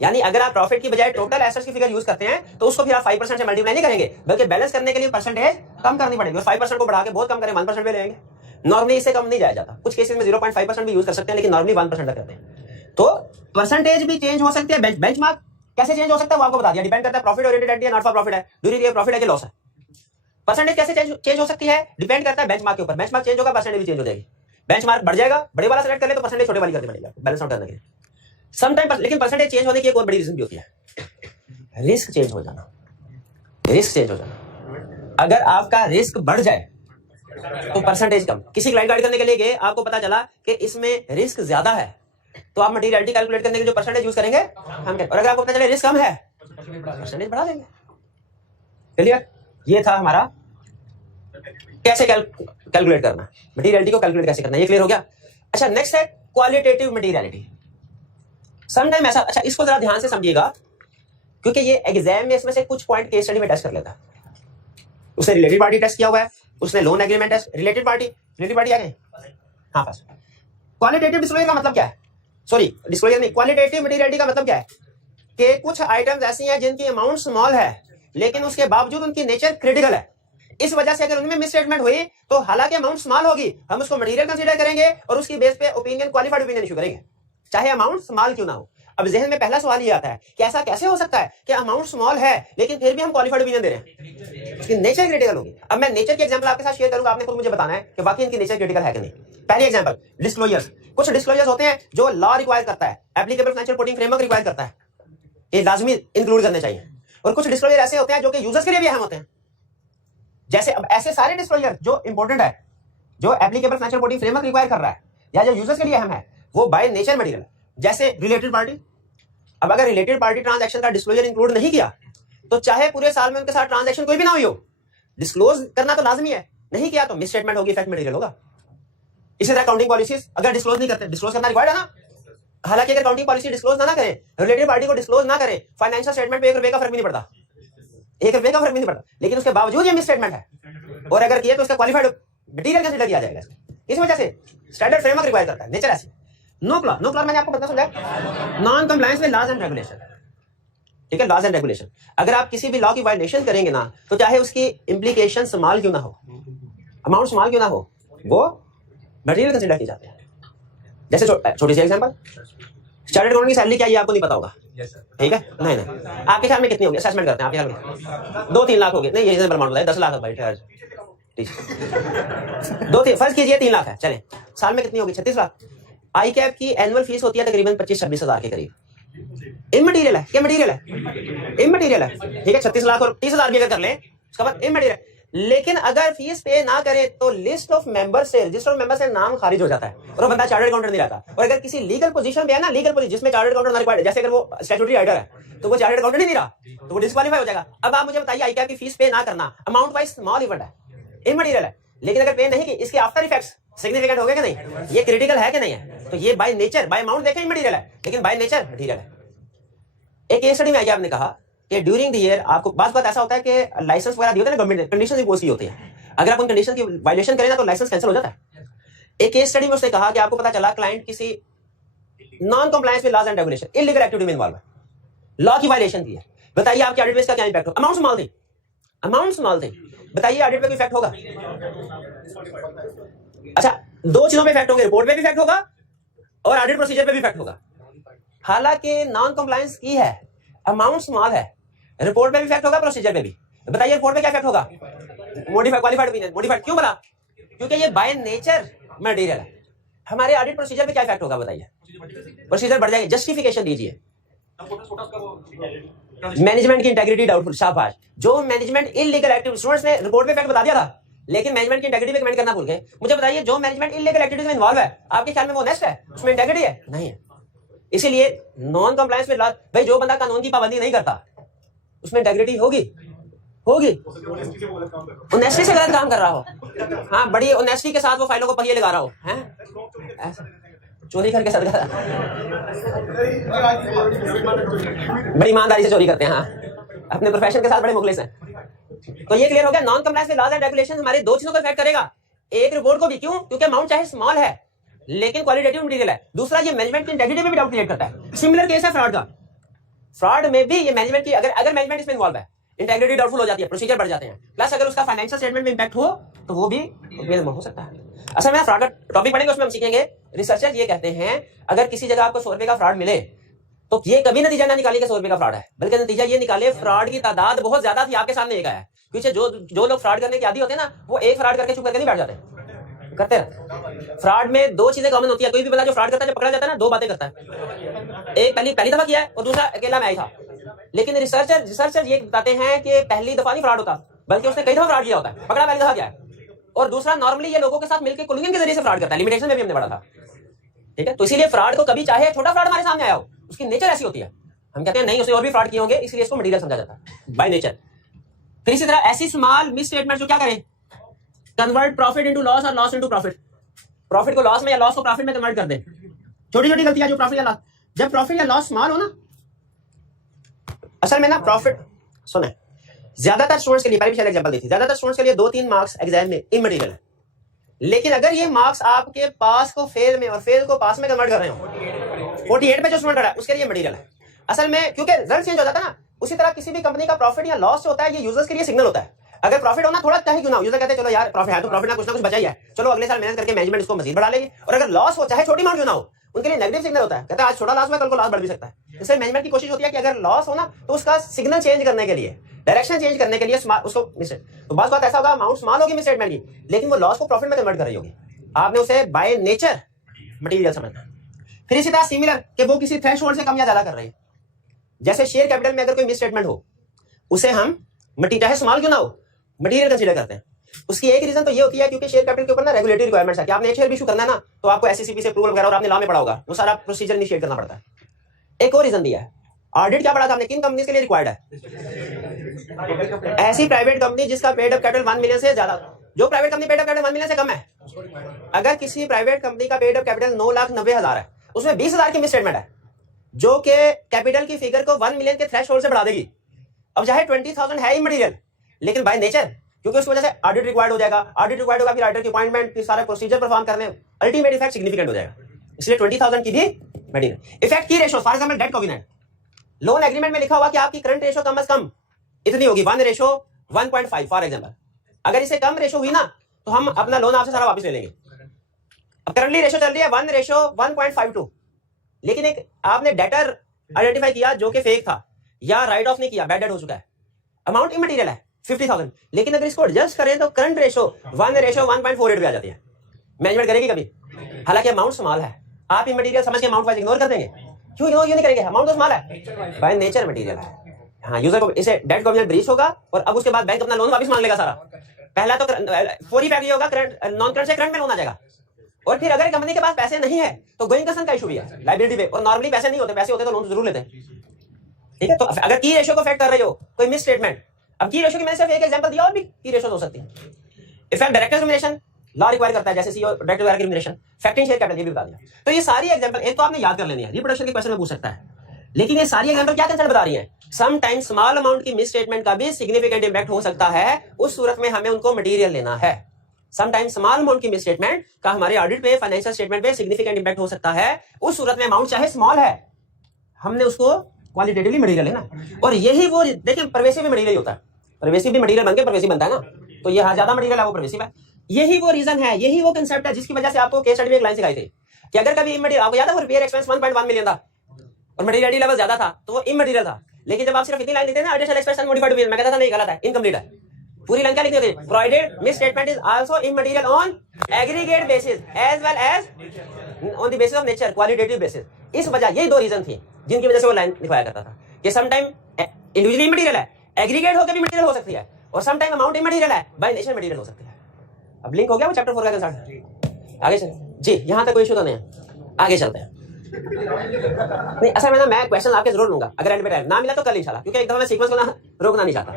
यानी अगर आप प्रॉफिट की बजाय टोटल एसेट्स की फिगर यूज करते हैं तो उसको फिर आप 5% से मल्टीप्लाई नहीं करेंगे, बल्कि बैलेंस करने के लिए परसेंटेज कम करनी पड़ेगी और 5% को बढ़ा के बहुत कम करें 1% पे लेंगे। नॉर्मली इससे कम नहीं जाया जाता, कुछ केसेस में 0.5% भी यूज कर सकते हैं, लेकिन नॉर्मली 1% तक करते हैं। तो परसेंटेज भी चेंज हो सकती है। बेंचमार्क कैसे चेंज हो सकता है वो आपको बता दिया, डिपेंड करता है प्रॉफिट ओरिएंटेड एंटिटी है, नॉट फॉर प्रॉफिट है, ड्यूरिंग द ईयर प्रॉफिट है कि लॉस है। परसेंटेज कैसे चेंज हो सकती है? डिपेंड करता है बेंचमार्क के ऊपर, बेंचमार्क चेंज होगा परसेंटेज भी चेंज हो जाएगी। बेंचमार्क बढ़ जाएगा, बड़े वाला सेलेक्ट कर ले तो परसेंटेज छोटे वाली करनी पड़ेगी बैलेंस आउट करने के लिए। सम टाइम लेकिन परसेंटेज चेंज होने की एक और बड़ी रीजन भी होती है, रिस्क चेंज हो जाना। रिस्क चेंज हो जाना, अगर आपका रिस्क बढ़ जाए तो परसेंटेज कम। किसी क्लाइंट गाइड करने के लिए गए, आपको पता चला कि इसमें रिस्क ज्यादा है, तो आप मटीरियलिटी कैलकुलेट करने के जो परसेंटेज यूज करेंगे हम, और अगर आपको पता चले रिस्क कम है परसेंटेज बढ़ा देंगे। क्लियर? ये था हमारा कैसे कैलकुलेट करना, मटीरियलिटी को कैलकुलेट कैसे करना, ये क्लियर हो गया। अच्छा, नेक्स्ट है क्वालिटेटिव मटीरियलिटी। समटाइम ऐसा, अच्छा इसको जरा ध्यान से समझिएगा क्योंकि ये एग्जाम में इसमें से कुछ पॉइंट केस स्टडी में टेस्ट कर लेता है। उसने रिलेटेड पार्टी टेस्ट किया हुआ है, उसने loan agreement test, related party आ गए। हाँ बस, क्वालिटेटिव डिस्क्लोजर का मतलब क्या है? सॉरी डिस्क्लोजर नहीं, क्वालिटेटिव मटीरियलिटी का मतलब क्या है कि कुछ आइटम्स ऐसी हैं जिनकी अमाउंट स्मॉल है लेकिन उसके बावजूद उनकी नेचर क्रिटिकल है। इस वजह से अगर उनमें मिसस्टेटमेंट हुई तो हालांकि अमाउंट स्मॉल होगी, हम उसको मटीरियल कंसीडर करेंगे और उसकी बेस पे ओपिनियन, क्वालिफाइड ओपिनियन इशू करेंगे, चाहे अमाउंट स्मॉल क्यों ना हो। अब जहन में पहला सवाल ये आता है कि ऐसा कैसे हो सकता है कि अमाउंट स्मॉल है लेकिन फिर भी हम क्वालिफाइड ओपिनियन दे रहे हैं, उसकी नेचर क्रिटिकल होगी। अब मैं नेचर की एग्जांपल आपके साथ शेयर करूंगा, आपने खुद मुझे बताना है कि वाकई इनकी नेचर क्रिटिकल है कि नहीं। पहली एग्जांपल डिस्क्लोजर्स। कुछ डिस्क्लोजर्स होते हैं जो लॉ रिक्वायर करता है, applicable financial reporting framework require करता है, ये लाजमी इंक्लूड करने चाहिए। और कुछ डिस्क्लोजर ऐसे होते हैं जो कि यूजर्स के लिए भी अहम होते हैं। जैसे अब ऐसे सारे डिस्क्लोजर जो इंपॉर्टेंट है, जो applicable financial reporting framework require कर रहा है या जो यूजर्स के लिए अहम है, वो बाय नेचर मटीरियल है। जैसे रिलेटेड पार्टी, अब अगर रिलेटेड पार्टी ट्रांजैक्शन का डिस्क्लोजर इंक्लूड नहीं किया तो चाहे पूरे साल में उनके साथ ट्रांजैक्शन कोई भी ना हुई हो, डिस्क्लोज करना तो लाजमी है, नहीं किया तो मिसस्टेटमेंट होगी, इफेक्ट मटीरियल होगा। इसी तरह अकाउंटिंग पॉलिसीज अगर डिस्क्लोज नहीं करते, डिस्क्लोज करना रिक्वायर्ड है ना, हालांकि अगर अकाउंटिंग पॉलिसी डिस्क्लोज ना करें, रिलेटेड पार्टी को डिस्क्लोज ना करें, फाइनेंशियल स्टेटमेंट पे 1 रुपए का फर्क भी नहीं पड़ता, 1 रुपए का फर्क भी नहीं पड़ता, लेकिन उसके बावजूद ये मिसस्टेटमेंट है और अगर किए तो उसका क्वालिफाइड मटीरियल कंसीडर किया जाएगा। इस वजह से स्टैंडर्ड फ्रेमवर्क रिक्वायर करता है, नेचर ऐसी। नो क्लॉज मैंने आपको पता समझाया, non compliance with laws and regulation. ठीक है, लॉज एंड रेगुलेशन। अगर आप किसी भी लॉ की वायलेशन करेंगे ना, तो चाहे उसकी इंप्लीकेशन स्मॉल क्यों ना हो, अमाउंट स्मॉल क्यों ना हो, वो मटेरियल कंसीडर किए जाते हैं। जैसे छोटी सी एग्जांपल, चार्टर्ड अकाउंटेंट की सैलरी क्या है आपको नहीं पता होगा, ठीक है? नहीं आपके ख्याल में कितनी होगी? असेसमेंट करते हैं, आपके ख्याल में 2-3 लाख होगी? नहीं, ये रीजनेबल अमाउंट है, 10 लाख भाई, ठीक है, 2-3 फर्ज कीजिए 3 लाख है, चलें, साल में कितनी होगी? 36 लाख। आई कैप की एनुअल फीस होती है तकरीबन 25-26 हजार के करीब। इमटेरियल है, क्या मटेरियल है? इमटेरियल है, ठीक है। 36 लाख और 30,000 भी अगर कर लें उसका बाद इमटेरियल। लेकिन अगर फीस पे ना करे तो लिस्ट ऑफ मेंबर से, रजिस्टर ऑफ मेंबर से नाम खारिज हो जाता है और वो बंदा चार्टर्ड अकाउंटेंट नहीं रहता। और अगर किसी लीगल पोजीशन पे है ना, लीगल पोजीशन जिसमें चार्टर्ड अकाउंटेंट रिक्वायर्ड है, जैसे अगर वो स्टैट्यूटरी राइटर है तो वो चार्टर्ड अकाउंटेंट ही नहीं रहा, तो वो डिस्क्वालीफाई हो जाएगा। अब आप मुझे बताइए, आई कैप की फीस पे ना करना अमाउंट वाइज स्मॉल इवेंट है, इमटेरियल है, लेकिन अगर पे नहीं की इसके आफ्टर इफेक्ट्स सिग्निफिकेंट हो गए कि नहीं, ये क्रिटिकल है कि नहीं है, तो ये बाय नेचर, बाय अमाउंट देखें इमटेरियल है, लेकिन बाय नेचर मटेरियल है। एक केस स्टडी में आगे आपने कहा कि ड्यूरिंग द ईयर आपको बात ऐसा होता है कि लाइसेंस वगैरह दिए होते हैं ना गवर्नमेंट ने, कंडीशन इंपोज की होती है, अगर आप उन कंडीशन की वायलेशन करें ना तो लाइसेंस कैंसिल हो जाता है। एक केस स्टडी में उसने कहा कि आपको पता चला क्लाइंट किसी non compliance with laws and regulation, illegal activity में इन्वॉल्व है, लॉ की वायलेशन की है। बताइए आपके ऑडिट पे इसका क्या इंपैक्ट होगा? अमाउंट स्मॉल थी, अमाउंट स्मॉल थी, बताइए ऑडिट पे कोई इफेक्ट होगा? अच्छा, दो चीजों पे इफेक्ट होंगे, रिपोर्ट पे भी इफेक्ट होगा और ऑडिट प्रोसीजर पे भी इफेक्ट होगा। हालांकि नॉन कंप्लायंस की है, अमाउंट स्मॉल है, रिपोर्ट पे भी इफेक्ट होगा, प्रोसीजर पे भी। बताइए रिपोर्ट पे क्या इफेक्ट होगा? मॉडिफाइड, क्वालिफाइड ओपिनियन, मॉडिफाइड क्यों बना? क्योंकि ये बाय नेचर मटेरियल है। हमारे ऑडिट प्रोसीजर पे क्या इफेक्ट होगा बताइए? प्रोसीजर बढ़ जाएगा। जस्टिफिकेशन दीजिए। मैनेजमेंट की इंटेग्रिटी डाउटफुल, शाबाश। जो मैनेजमेंट इलीगल एक्टिविटी, स्टूडेंट्स ने रिपोर्ट पे इफेक्ट बता दिया था, लेकिन मैनेजमेंट की इंटेग्रिटी पे कमेंट करना भूल गए। मुझे बताइए, जो मैनेजमेंट इलीगल एक्टिविटीज में इन्वॉल्व है, आपके ख्याल में वो नेक्स्ट है, उसमें इंटेग्रिटी है? नहीं है। इसीलिए नॉन कंप्लायंस में भाई जो बंदा कानून की पाबंदी नहीं करता उसमें इंटेग्रिटी होगी, होगी। ऑनेस्टी से गलत काम कर रहा हो, हाँ, बड़ी ऑनेस्टी के साथ वो फाइलों को पहिए लगा रहा हो, हैं, चोरी करके सदका, बड़ी ईमानदारी से चोरी करते हैं, हाँ, अपने प्रोफेशन के साथ बड़े मुखलिस हैं। तो ये क्लियर हो गया, नॉन कंप्लायंस में लॉज एंड रेगुलेशंस हमारे दो चीजों को इफेक्ट करेगा। एक, रिपोर्ट को भी, क्यों? क्योंकि अमाउंट चाहे स्मॉल है लेकिन क्वालिटेटिव मटेरियल है। दूसरा, ये मैनेजमेंट की इंटेग्रिटी में भी डाउट क्रिएट करता है। सिमिलर केस है फ्रॉड का, फ्रॉड में भी ये मैनेजमेंट की, अगर मैनेजमेंट इसमें इन्वॉल्व है, इंटेग्रिटी डाउटफुल हो जाती है, प्रोसीजर बढ़ जाते हैं। प्लस अगर उसका फाइनेंशियल स्टेटमेंट में इंपैक्ट हो तो वो भी हो सकता है। असल में फ्रॉड का टॉपिक पढ़ेंगे, उसमें हम सीखेंगे। रिसर्चर्स ये कहते हैं अगर किसी जगह आपको 100 रुपए का फ्रॉड मिले तो ये कभी नतीजा ना निकाले कि 100 रुपए का फ्रॉड है, बल्कि नतीजा ये निकाले फ्रॉड की तादाद बहुत ज्यादा थी, आपके सामने एक आया है। क्योंकि जो लोग फ्रॉड करने के आदी होते हैं ना, वो एक फ्रॉड करके चुप करके नहीं बैठ जाते, करते हैं। फ्रॉड में दो चीजें कॉमन होती है। कोई भी बंदा जो फ्रॉड करता है, जब पकड़ा जाता है ना, दो बातें करता है। एक, पहली दफा किया है, और दूसरा अकेला मैं ही था। लेकिन रिसर्चर ये बताते हैं कि पहली दफा नहीं फ्रॉड होता, बल्कि उसने कई दफा फ्रॉड किया होता है, पकड़ा पहली दफा किया है। और दूसरा, नॉर्मली ये लोगों के साथ मिलकर कोलिंग के जरिए से फ्रॉड करता है, लिमिटेशन में भी हमने पढ़ा था, ठीक है। तो इसीलिए फ्रॉड को कभी, चाहे छोटा फ्रॉड हमारे सामने आया हो, उसकी नेचर ऐसी होती है, हम कहते हैं नहीं उसने और भी फ्रॉड किए होंगे, इसलिए इसको मटेरियल समझा जाता है बाय नेचर। फिर इसी तरह ऐसी स्मॉल मिस स्टेटमेंट जो क्या करें, कन्वर्ट प्रॉफिट इनटू लॉस और लॉस इनटू प्रॉफिट, प्रॉफिट को लॉस में या लॉस को प्रॉफिट में कन्वर्ट कर दे। छोटी छोटी गलतियां जो प्रॉफिट या लॉस, जब प्रॉफिट या लॉस स्मॉल हो ना, असल में ना प्रॉफिट, सुने, ज्यादातर स्टूडेंट्स के लिए, पहले भी एग्जांपल दी थी, ज्यादातर स्टूडेंट्स के लिए 2-3 मार्क्स एग्जाम में इमटेरियल है। लेकिन अगर ये मार्क्स आपके पास को फेल में और फेल को पास में कन्वर्ट कर रहे हो, 48 पे जो स्टूडेंट है उसके लिए मटेरियल है। असल में क्योंकि रिजल्ट चेंज हो जाता है ना, उसी तरह किसी भी कंपनी का प्रॉफिट या लॉस होता है, ये यूजर्स के लिए सिग्नल होता है। अगर प्रॉफिट होना थोड़ा चाहे क्यों ना, यूजर कहते हैं चलो यार प्रॉफिट है तो प्रॉफिट ना कुछ बचा ही है, चलो अगले साल मेहनत करके मैनेजमेंट इसको मजीद बढ़ा लेगी। और अगर लॉस हो, चाहे छोटी अमाउंट क्यों ना हो, उनके लिए नेगेटिव सिग्नल होता है, कहता है आज छोटा लॉस हुआ, कल को लॉस बढ़ भी सकता है। इसलिए मैनेजमेंट की कोशिश होती है कि अगर लॉस हो ना तो उसका सिग्नल चेंज करने के लिए, डायरेक्शन चेंज करने के लिए उसको तो बात ऐसा होगा, अमाउंट स्मॉल होगी मिसस्टेटमेंट की, लेकिन वो लॉस को प्रॉफिट में कन्वर्ट कर रही होगी, आपने उसे बाय नेचर मटेरियल समझना। फिर इसी तरह सिमिलर कि वो किसी थ्रेशोल्ड से कम या ज्यादा कर रही है, जैसे शेयर कैपिटल में अगर कोई मिसस्टेटमेंट हो, उसे हम चाहे स्मॉल क्यों ना हो मटेरियल कंसीडर करते हैं। उसकी एक रीजन तो ये होती है क्योंकि शेयर कैपिटल के ऊपर ना रेगुलेटरी रिक्वायरमेंट्स है कि आपने एक शेयर इशू करना है ना, तो आपको एससीसीपी से अप्रूवल वगैरह, और आपने लॉ में पढ़ा होगा, वो सारा प्रोसीजर इनिशिएट करना पड़ता है। एक और रीजन दिया है, ऑडिट क्या पढ़ा था हमने, किन कंपनीज के लिए रिक्वायर्ड है? ऐसी प्राइवेट कंपनी जिसका पेड अप कैपिटल 1 मिलियन से ज्यादा। जो private company paid up capital 1 million से कम है, अगर किसी प्राइवेट कंपनी का पेड अप कैपिटल 9,90,000 है, उसमें 20,000 की मिसस्टेटमेंट है जो कि कैपिटल की फिगर को 1 मिलियन के थ्रेशोल्ड से बढ़ा देगी। अब चाहे 20,000 है ही मटेरियल, लेकिन बाय नेचर क्योंकि उसकी वजह से ऑडिट रिक्वायर्ड हो जाएगा, ऑडिट रिक्वायर्ड होगा, फिर ऑडिटर की अपॉइंटमेंट, फिर सारा प्रोसीजर परफॉर्म करने, अल्टीमेट इफेक्ट सिग्निफिकेंट हो जाएगा। इसलिए 20,000 की भी मटेरियल इफेक्ट की ratio, for example debt covenant, loan agreement में लिखा हुआ कि आपकी करंट रेशो कम से कम इतनी होगी, 1:1.5 फॉर एग्जांपल। अगर इससे कम रेशो हुई ना तो हम अपना लोन आपसे सारा वापस ले लेंगे। अब करंटली रेशो चल रही है 1:1.52, लेकिन एक आपने डेटर आइडेंटिफाई किया जो कि फेक था या राइट ऑफ नहीं किया, बैड डेट हो चुका है, अमाउंट इमटेरियल है 50,000, लेकिन अगर इसको एडजस्ट करें तो करंट रेशो 1:1.48 पे आ जाती है। मैनेजमेंट करेगी कभी? हालांकि अमाउंट स्मॉल है, आप इमटेरियल समझ के अमाउंट वाइज इग्नोर कर देंगे। क्यों इग्नोर नहीं करेंगे? अमाउंट तो स्मॉल है, बाय नेचर मटेरियल है। हाँ, यूजर को इसे डेट कॉन्वेंट ब्रीच होगा और अब उसके बाद बैंक अपना लोन वापस मांग लेगा सारा। पहला तो फॉर इफेक्ट ये होगा करंट नॉन करंट से करंट में लोन आ जाएगा, और फिर अगर कंपनी के पास पैसे नहीं है तो गोइंग कंसर्न का इशू भी है लायबिलिटी पे, और नॉर्मली पैसे नहीं होते, पैसे होते तो लोन जरूर लेते हैं। ठीक है, तो अगर की रेशो को अफेक्ट कर रहे हो कोई मिस स्टेटमेंट, अब की रेशो की मैंने सिर्फ एक एग्जांपल दिया और भी की रेशो हो सकती है। Effect director remuneration law require करता है, जैसे सीईओ डायरेक्टर वगैरह की रिम्यूनरेशन, फैक्टरिंग शेयर कैपिटल, ये भी बता दिया। तो ये सारी एग्जांपल एक तो आपने याद कर लेनी है, रिप्रोडक्शन के क्वेश्चन में पूछ सकता है, लेकिन ये सारी एग्जांपल क्या कंसर्न बता रही है? सम टाइम स्मॉल अमाउंट की मिस स्टेटमेंट का भी सिग्निफिकेंट इंपैक्ट हो सकता है, उस सूरत में हमें उनको मटेरियल लेना है। सम टाइम स्मॉल अमाउंट की मिस स्टेटमेंट का हमारे ऑडिट पे, फाइनेंशियल स्टेटमेंट पे सिग्निफिकेंट इंपैक्ट हो सकता है, उस सूरत में अमाउंट चाहे स्मॉल है, हमने उसको क्वालिटेटिवली मटेरियल लेना। और यही वो देखिए परवेसिव भी मटेरियल होता है, परवेसिव भी मटेरियल बनके परवेसिव बनता है ना, तो ये ज्यादा मटेरियल है वो परवेसिव है। यही वो रीजन है, यही वो कंसेप्ट है जिसकी वजह से आपको केस स्टडी में एक लाइन सिखाई थी कि अगर कभी इमटेरियल, आपको याद है वो रिपेयर एक्सपेंस 1.1 मिलियन था और मटेरियलिटी लेवल ज्यादा था तो वो इमटेरियल था, लेकिन जब आप सिर्फ इतनी लाइन लिखते हैं ना, एडिशनल एक्सपेंस मॉडिफाइड टू, मैं कहता था नहीं गलत है, इनकम्प्लीट है। पूरी लाइन क्या लिखनी होती है? Provided misstatement is also immaterial on aggregate basis as well as on the basis of nature qualitative basis. इस वजह, यही दो रीजन थी जिनकी वजह से वो लाइन लिखवाया करता था कि सम टाइम इंडिविजुअली इमटेरियल है, एग्रीगेट होकर भी मटेरियल हो सकती है, और सम टाइम अमाउंट इमटेरियल है, बाय नेचर मटेरियल हो सकती है। अब लिंक हो गया वो चैप्टर 4 का कंसेप्ट। आगे चल जी, यहां तक कोई इशू तो नहीं है, आगे चलते हैं। नहीं असल में ना मैं क्वेश्चन आपके जरूर लूंगा, अगर एंड पे टाइम ना मिला तो कल इंशाल्लाह, क्योंकि एक दफा मैं सीक्वेंस को ना रोकना नहीं चाहता।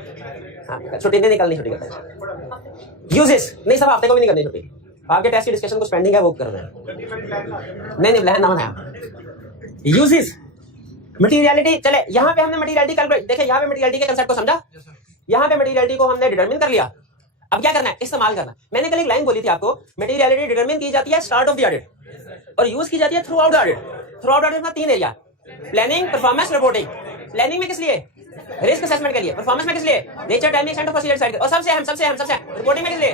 हाँ, छुट्टी नहीं निकलनी, छुट्टी करते हैं। यूजेस नहीं, सब हफ्ते को भी नहीं करनी छुट्टी, आपके टेस्ट की डिस्कशन को पेंडिंग है वो कर रहे हैं। नहीं प्लान ना बनाया। यूजेस मटेरियलिटी, चले यहाँ पे हमने मटेरियलिटी कैलकुलेट, देखिए यहाँ पे मटेरियलिटी के कंसेप्ट को समझा, यहाँ पे मटेरियलिटी को हमने डिटरमिन कर लिया। अब क्या करना है? इस्तेमाल करना। मैंने कल एक लाइन बोली थी आपको, मटेरियलिटी डिटरमिन की जाती है स्टार्ट ऑफ द ऑडिट और यूज की जाती है through out the audit. Through out audit में 3 area, planning, performance, reporting. Planning में किस लिए? रिस्क असेसमेंट के लिए। परफॉर्मेंस में किस लिए? Nature, timing, extent of procedure decide, और सबसे अहम रिपोर्टिंग में किस लिए?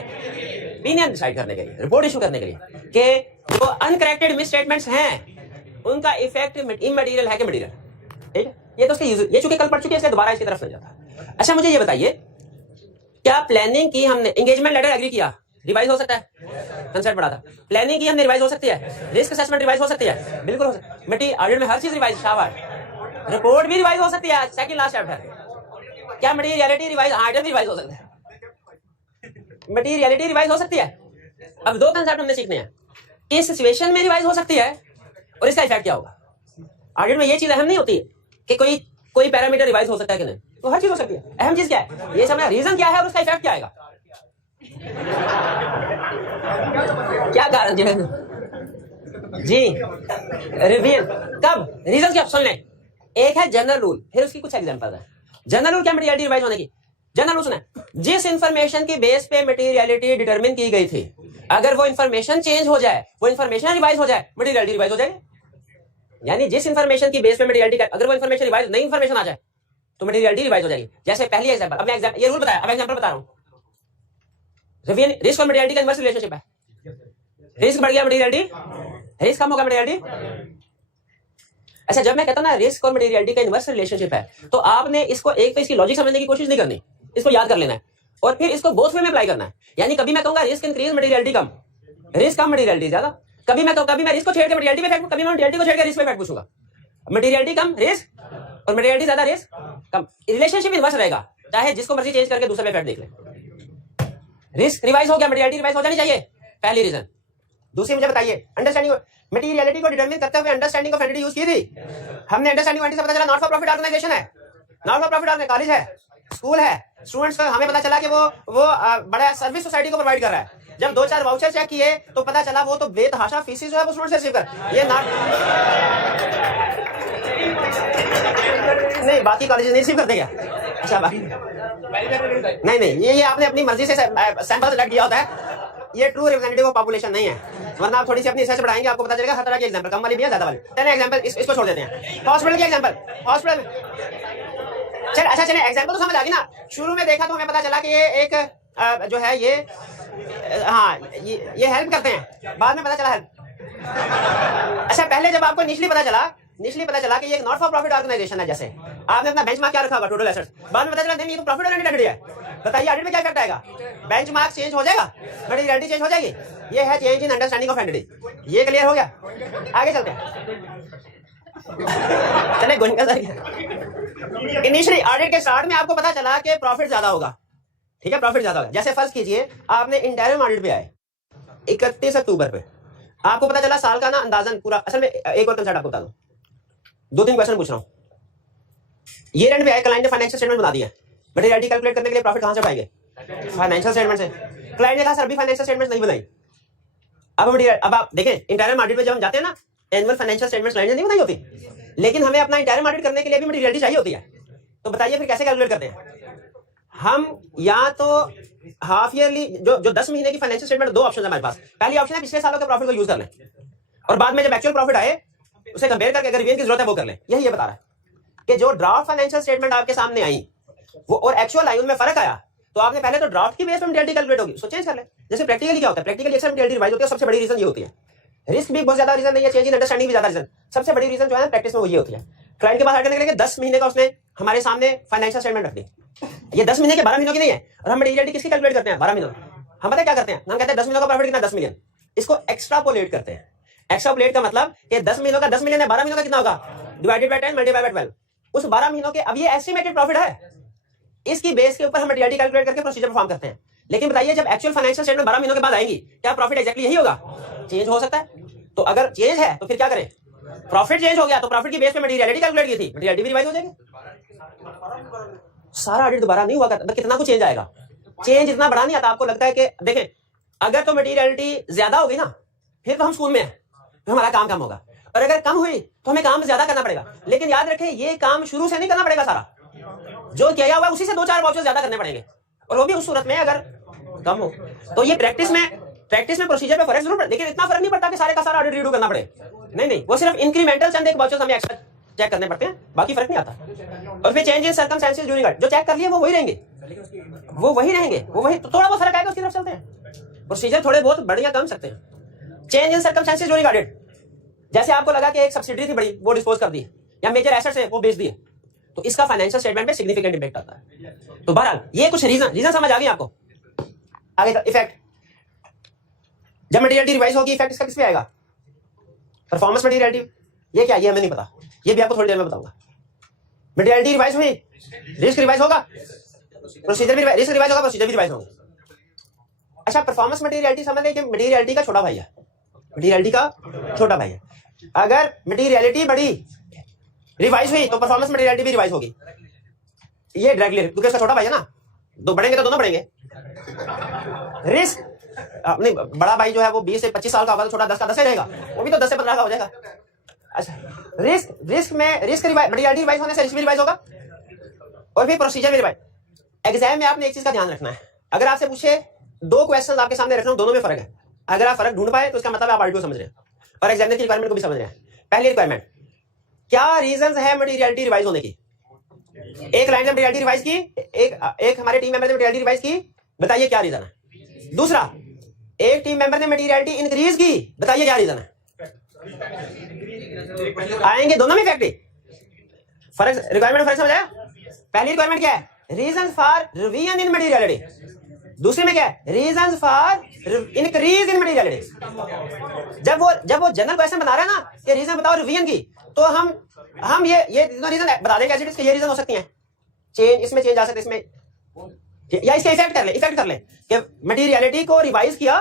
ओपिनियन डिसाइड करने के लिए, रिपोर्ट इशू करने के लिए कि जो अनकरेक्टेड मिस स्टेटमेंट्स हैं उनका इफेक्ट इमटेरियल है कि मटेरियल। ठीक है, ये तो उसके ये चूंकि कल पढ़ चुके हैं इसलिए दोबारा इसकी तरफ नहीं जाता। अच्छा मुझे ये बताइए, क्या प्लानिंग की हमने, एंगेजमेंट लेटर एग्री किया, रिवाइज हो सकता है? कंसेप्ट पढ़ा था। प्लानिंग की हमने, रिवाइज हो सकती है। रिस्क असेसमेंट रिवाइज हो सकती है, बिल्कुल हो सकती है। मटेरियल ऑडिट में हर चीज रिवाइज, शाबाश। रिपोर्ट भी रिवाइज हो सकती है, सेकंड लास्ट चैप्टर। क्या मटेरियलिटी रिवाइज? ऑडिट भी रिवाइज हो सकता है, मटेरियलिटी रिवाइज हो सकती है। अब 2 कंसेप्ट हमने सीखने हैं, इस सिचुएशन में रिवाइज हो सकती है और इसका इफेक्ट क्या होगा। ऑडिट में ये चीज अहम नहीं होती कि कोई पैरामीटर रिवाइज हो सकता है कि नहीं, तो हर चीज हो सकती है। अहम चीज क्या है ये समझना, रीजन क्या है और उसका इफेक्ट क्या आएगा। क्या कारण जी? रिवील कब? रीजन क्या? सुन लें, एक है जनरल रूल, फिर उसकी कुछ एग्जांपल है। जनरल रूल क्या मटेरियलिटी रिवाइज होने की? जनरल रूल सुना, जिस इंफॉर्मेशन की बेस पे मटेरियलिटी डिटरमिन की गई थी, अगर वो इंफॉर्मेशन चेंज हो जाए, वो इंफॉर्मेशन रिवाइज हो जाए, मटेरियलिटी रिवाइज हो जाएगी। यानी जिस इंफॉर्मेशन की बेस पे मटेरियलिटी, अगर वो इंफॉर्मेशन रिवाइज, नई इंफॉर्मेशन आ जाए तो मटेरियलिटी रिवाइज हो जाएगी। जैसे पहली एग्जांपल, अब मैं ये रूल बताया, अब एग्जांपल बता रहा हूं। रिस्क और मटेरियलिटी का इनवर्स रिलेशनशिप है। रिस्क बढ़ गया मटेरियलिटी, रिस्क कम होगा मटेरियलिटी। अच्छा, जब मैं कहता ना रिस्क और मटेरियलिटी का इनवर्स रिलेशनशिप है, तो आपने इसको एक तो इसकी लॉजिक समझने की कोशिश नहीं करनी, इसको याद कर लेना है और फिर इसको बोथ वे में अप्लाई करना है। यानी कभी मैं कहूंगा रिस्क इंक्रीज मटेरियलिटी कम, रिस्क कम मटेरियलिटी ज्यादा। कभी मैं रिस्क को छेड़ के मटेरियलिटी पे फेंक, कभी मैं मटेरियलिटी को छेड़ के रिस्क पे फेंक पूछूंगा। मटेरियलिटी कम रिस्क और मटेरियलिटी ज्यादा रिस्क कम, रिलेशनशिप इनवर्स रहेगा, चाहे जिसको मर्जी चेंज करके दूसरे पे फेंक देख ले। रिस्क रिवाइज हो गया, मटेरियलिटी रिवाइज हो जानी चाहिए, पहली रीजन। दूसरी मुझे बताइए, अंडरस्टैंडिंग मटेरियलिटी को डिटरमिन करते हुए अंडरस्टैंडिंग ऑफ एंटिटी यूज की थी हमने। अंडरस्टैंडिंग एंटिटी से पता चला नॉट फॉर प्रॉफिट ऑर्गेनाइजेशन है, नॉट फॉर प्रॉफिट कॉलेज है, स्कूल है, स्टूडेंट्स का हमें पता चला कि वो बड़ा सर्विस सोसाइटी को प्रोवाइड कर रहा है। जब 2-4 वाउचर चेक किए तो पता चला वो तो बेतहाशा फीसिस जो है वो स्टूडेंट से रिसीव कर, ये नहीं बाकी कॉलेज नहीं रिसीव करते क्या? अच्छा बाकी नहीं, ये आपने अपनी मर्जी से सैंपल सेलेक्ट किया होता है, ये ट्रू रिप्रेजेंटेटिव ऑफ पॉपुलेशन नहीं है। वरना आप थोड़ी सी अपनी रिसर्च बढ़ाएंगे, आपको पता चलेगा हर तरह के एग्जांपल, कम वाली भी है, ज्यादा वाली। चलिए एग्जांपल इसको छोड़ देते हैं। हॉस्पिटल के एग्जांपल, हॉस्पिटल चल अच्छा चले एग्जांपल तो समझ आ गई ना। शुरू में देखा तो हमें पता चला कि ये एक जो है ये हाँ ये हेल्प करते हैं, बाद में पता चला हेल्प। अच्छा पहले जब आपको इनिशियली पता चला कि ये एक नॉट फॉर प्रॉफिट ऑर्गेनाइजेशन है, जैसे आपने अपना बेंचमार्क क्या रखा होगा टोटल एसेट्स, बाद में पता चला नहीं ये तो प्रॉफिट ओरिएंटेड एंटिटी है। बताइए ऑडिट में क्या इफेक्ट आएगा? बेंचमार्क चेंज हो जाएगा, मटेरियलिटी चेंज हो जाएगी। ये है change in understanding of entity. ये क्लियर हो गया? आगे चलते हैं। चले गोइंग इनिशियली ऑडिट के स्टार्ट में आपको पता चला कि प्रॉफिट ज्यादा होगा, ठीक है, प्रॉफिट ज्यादा होगा। जैसे फर्ज कीजिए आपने इंटरिम ऑडिट पे आए 31 अक्टूबर पे, आपको पता चला साल का ना अंदाजन पूरा, असल में एक और कंसेप्ट आपको बता दूं, 2-3 क्वेश्चन पूछ रहा हूं। ये एंड पे आए, क्लाइंट ने फाइनेंशियल स्टेटमेंट बना दिया, मटेरियलिटी कैलकुलेट करने के लिए प्रॉफिट कहां से उठाएंगे? फाइनेंशियल स्टेटमेंट से। क्लाइंट ने कहा सर अभी फाइनेंशियल स्टेटमेंट नहीं बनाई। अब आप देखें इंटरिम ऑडिट पे जब हम जाते हैं ना, एनुअल फाइनेंशियल स्टेटमेंट क्लाइंट ने नहीं बनाई होती, लेकिन हमें अपना इंटरिम ऑडिट करने के लिए भी मटेरियलिटी चाहिए होती है। तो बताइए फिर कैसे कैलकुलेट करते हैं हम? या तो हाफ ईयरली जो 10 महीने की फाइनेंशियल स्टेटमेंट, 2 ऑप्शन है हमारे पास। पहली ऑप्शन है पिछले सालों के प्रॉफिट को यूज कर लें और बाद में जब एक्चुअल प्रॉफिट आए उसे कंपेयर करके अगर रिवीजन की जरूरत है वो कर लें। यही ये बता रहा है कि जो ड्राफ्ट फाइनेंशियल स्टेटमेंट आपके सामने आई वो और एक्चुअल आई उनमें फर्क आया, तो आपने पहले तो ड्राफ्ट की बेस पर मटेरियलिटी कैलकुलेट होगी, उसको चेंज कर ले। जैसे प्रैक्टिकली क्या होता है, प्रैक्टिकली अक्सर मटेरियलिटी रिवाइज होती है, सबसे बड़ी रीजन ये होती है। रिस्क भी बहुत ज्यादा रीजन नहीं है, चेंज इन अंडरस्टैंडिंग भी ज्यादा रीजन। सबसे बड़ी रीजन जो है प्रैक्टिस में वो ये होती है। क्लाइंट के पास आने के लिए 10 महीने का उसने हमारे सामने फाइनेंशियल स्टेटमेंट रख दी, ये 10 महीने के 12 महीनों की नहीं है, और हम मटेरियलिटी किसकी कैलकुलेट करते हैं? 12 महीनों। हम पता क्या करते हैं, हम कहते हैं 10 महीनों का प्रॉफिट कितना? 10 मिलियन। इसको एक्स्ट्रापोलेट करते हैं। एक्स्ट्रापोलेट का मतलब कि 10 महीनों का 10 मिलियन है, 12 महीनों का कितना होगा? Divided by 10 multiply by 12। उस 12 महीनों के अब ये एस्टिमेटेड प्रॉफिट है, इसकी बेस के ऊपर हम मटेरियलिटी कैलकुलेट करके प्रोसीजर परफॉर्म करते हैं। लेकिन बताइए जब एक्चुअल फाइनेंशियल स्टेटमेंट 12 महीनों के बाद आएंगी, क्या प्रॉफिट एक्जैक्टली यही होगा? चेंज हो सकता है। तो अगर चेंज है तो फिर क्या करें? प्रॉफिट चेंज हो गया तो प्रॉफिट की बेस पे मटेरियलिटी कैलकुलेट की थी, मटेरियलिटी भी रिवाइज हो जाएगी। सारा ऑडिट दोबारा नहीं हुआ करता, कितना कुछ चेंज आएगा। चेंज इतना बड़ा नहीं आता। आपको लगता है कि देखें अगर तो मटेरियलिटी ज्यादा होगी ना फिर तो हम स्कूल में हैं, तो हमारा काम कम होगा, और अगर कम हुई तो हमें काम ज्यादा करना पड़ेगा। लेकिन याद रखें ये काम शुरू से नहीं करना पड़ेगा, सारा जो किया हुआ उसी से 2-4 वाउचर्स ज्यादा करने पड़ेंगे, और वो भी उस सूरत में अगर कम हो। तो ये प्रैक्टिस में प्रोसीजर पे फर्क जरूर पड़ता है, लेकिन इतना फर्क नहीं पड़ता कि सारे का सारा ऑडिट रीडू करना पड़े। नहीं, वो सिर्फ इंक्रीमेंटल चंद एक वाउचर्स हमें एक्स्ट्रा चेक करने पड़ते हैं, बाकी फर्क नहीं आता। और फिर change in circumstances during audit, जो चेक कर लिए वो वही रहेंगे, तो थोड़ा बहुत फर्क आएगा उसकी तरफ चलते हैं। प्रोसीजर थोड़े बहुत बढ़िया कम सकते हैं। Change in circumstances during audit, जैसे आपको लगा कि एक सब्सिडी थी बड़ी वो डिस्पोज कर दी, या मेजर एसेट्स है वो बेच दिए, तो इसका फाइनेंशियल स्टेटमेंट पे सिग्निफिकेंट इंपैक्ट आता है। तो बहरहाल ये कुछ रीजन समझ आ गई आपको। आगे इफेक्ट, जब मटेरियलिटी रिवाइज होगी इफेक्ट इसका किस पे आएगा? Performance materiality. ये क्या, ये हमें नहीं पता, ये भी आपको थोड़ी देर में बताऊंगा। मटेरियलिटी रिवाइज हुई, रिस्क रिवाइज होगा, प्रोसीजर भी रिस्क रिवाइज होगा, प्रोसीजर भी रिवाइज होगा। अच्छा परफॉर्मेंस मटेरियलिटी समझ लें कि मटेरियलिटी का छोटा भाई है, मटेरियलिटी का छोटा भाई है। अगर मटेरियलिटी बड़ी रिवाइज हुई तो परफॉर्मेंस मटेरियलिटी भी रिवाइज होगी। ये डायरेक्टली क्योंकि उसका छोटा भाई है ना, दो बढ़ेंगे तो दोनों बढ़ेंगे। रिस्क नहीं, बड़ा भाई जो है वो 20 से 25 साल का होगा तो छोटा 10 का 10 ही रहेगा, वो भी तो 10 से 15 का हो जाएगा। अच्छा रिस्क में रिस्क मटेरियलिटी रिवाइज होने से रिस्क भी रिवाइज होगा, और फिर प्रोसीजर भी रिवाइज। एग्जाम में आपने एक चीज का ध्यान रखना है, अगर आपसे पूछे 2 क्वेश्चन आपके सामने रखना, दोनों में फर्क है, अगर आप फर्क ढूंढ पाए तो इसका मतलब आप ऑडिट को समझ रहे हैं और एग्जामिनर की रिक्वायरमेंट को भी समझ रहे हैं। पहली रिक्वायरमेंट, क्या रीजंस है मटेरियलिटी रिवाइज होने की? एक क्लाइंट ने मटेरियलिटी रिवाइज की, एक हमारे टीम मेंबर ने मटेरियलिटी रिवाइज की, बताइए क्या रीजन है? दूसरा, एक टीम मेंबर ने मटेरियलिटी इंक्रीज की, बताइए क्या रीजन है? आएंगे दोनों में इफेक्ट। फर्क रिक्वायरमेंट फर्क समझ आया? पहली रिक्वायरमेंट क्या है? Reasons for revision in materiality. दूसरे में क्या है? Reasons for increase in materiality. जब वो जनरल क्वेश्चन बना रहा है ना कि रीजन बताओ रिवीजन की, तो हम ये रीजन बता देंगे एज इट इज कि ये रीजन हो सकती है, चेंज इसमें चेंज आ सकता है इसमें, या इसका इफेक्ट कर ले कि मटेरियलिटी को रिवाइज किया,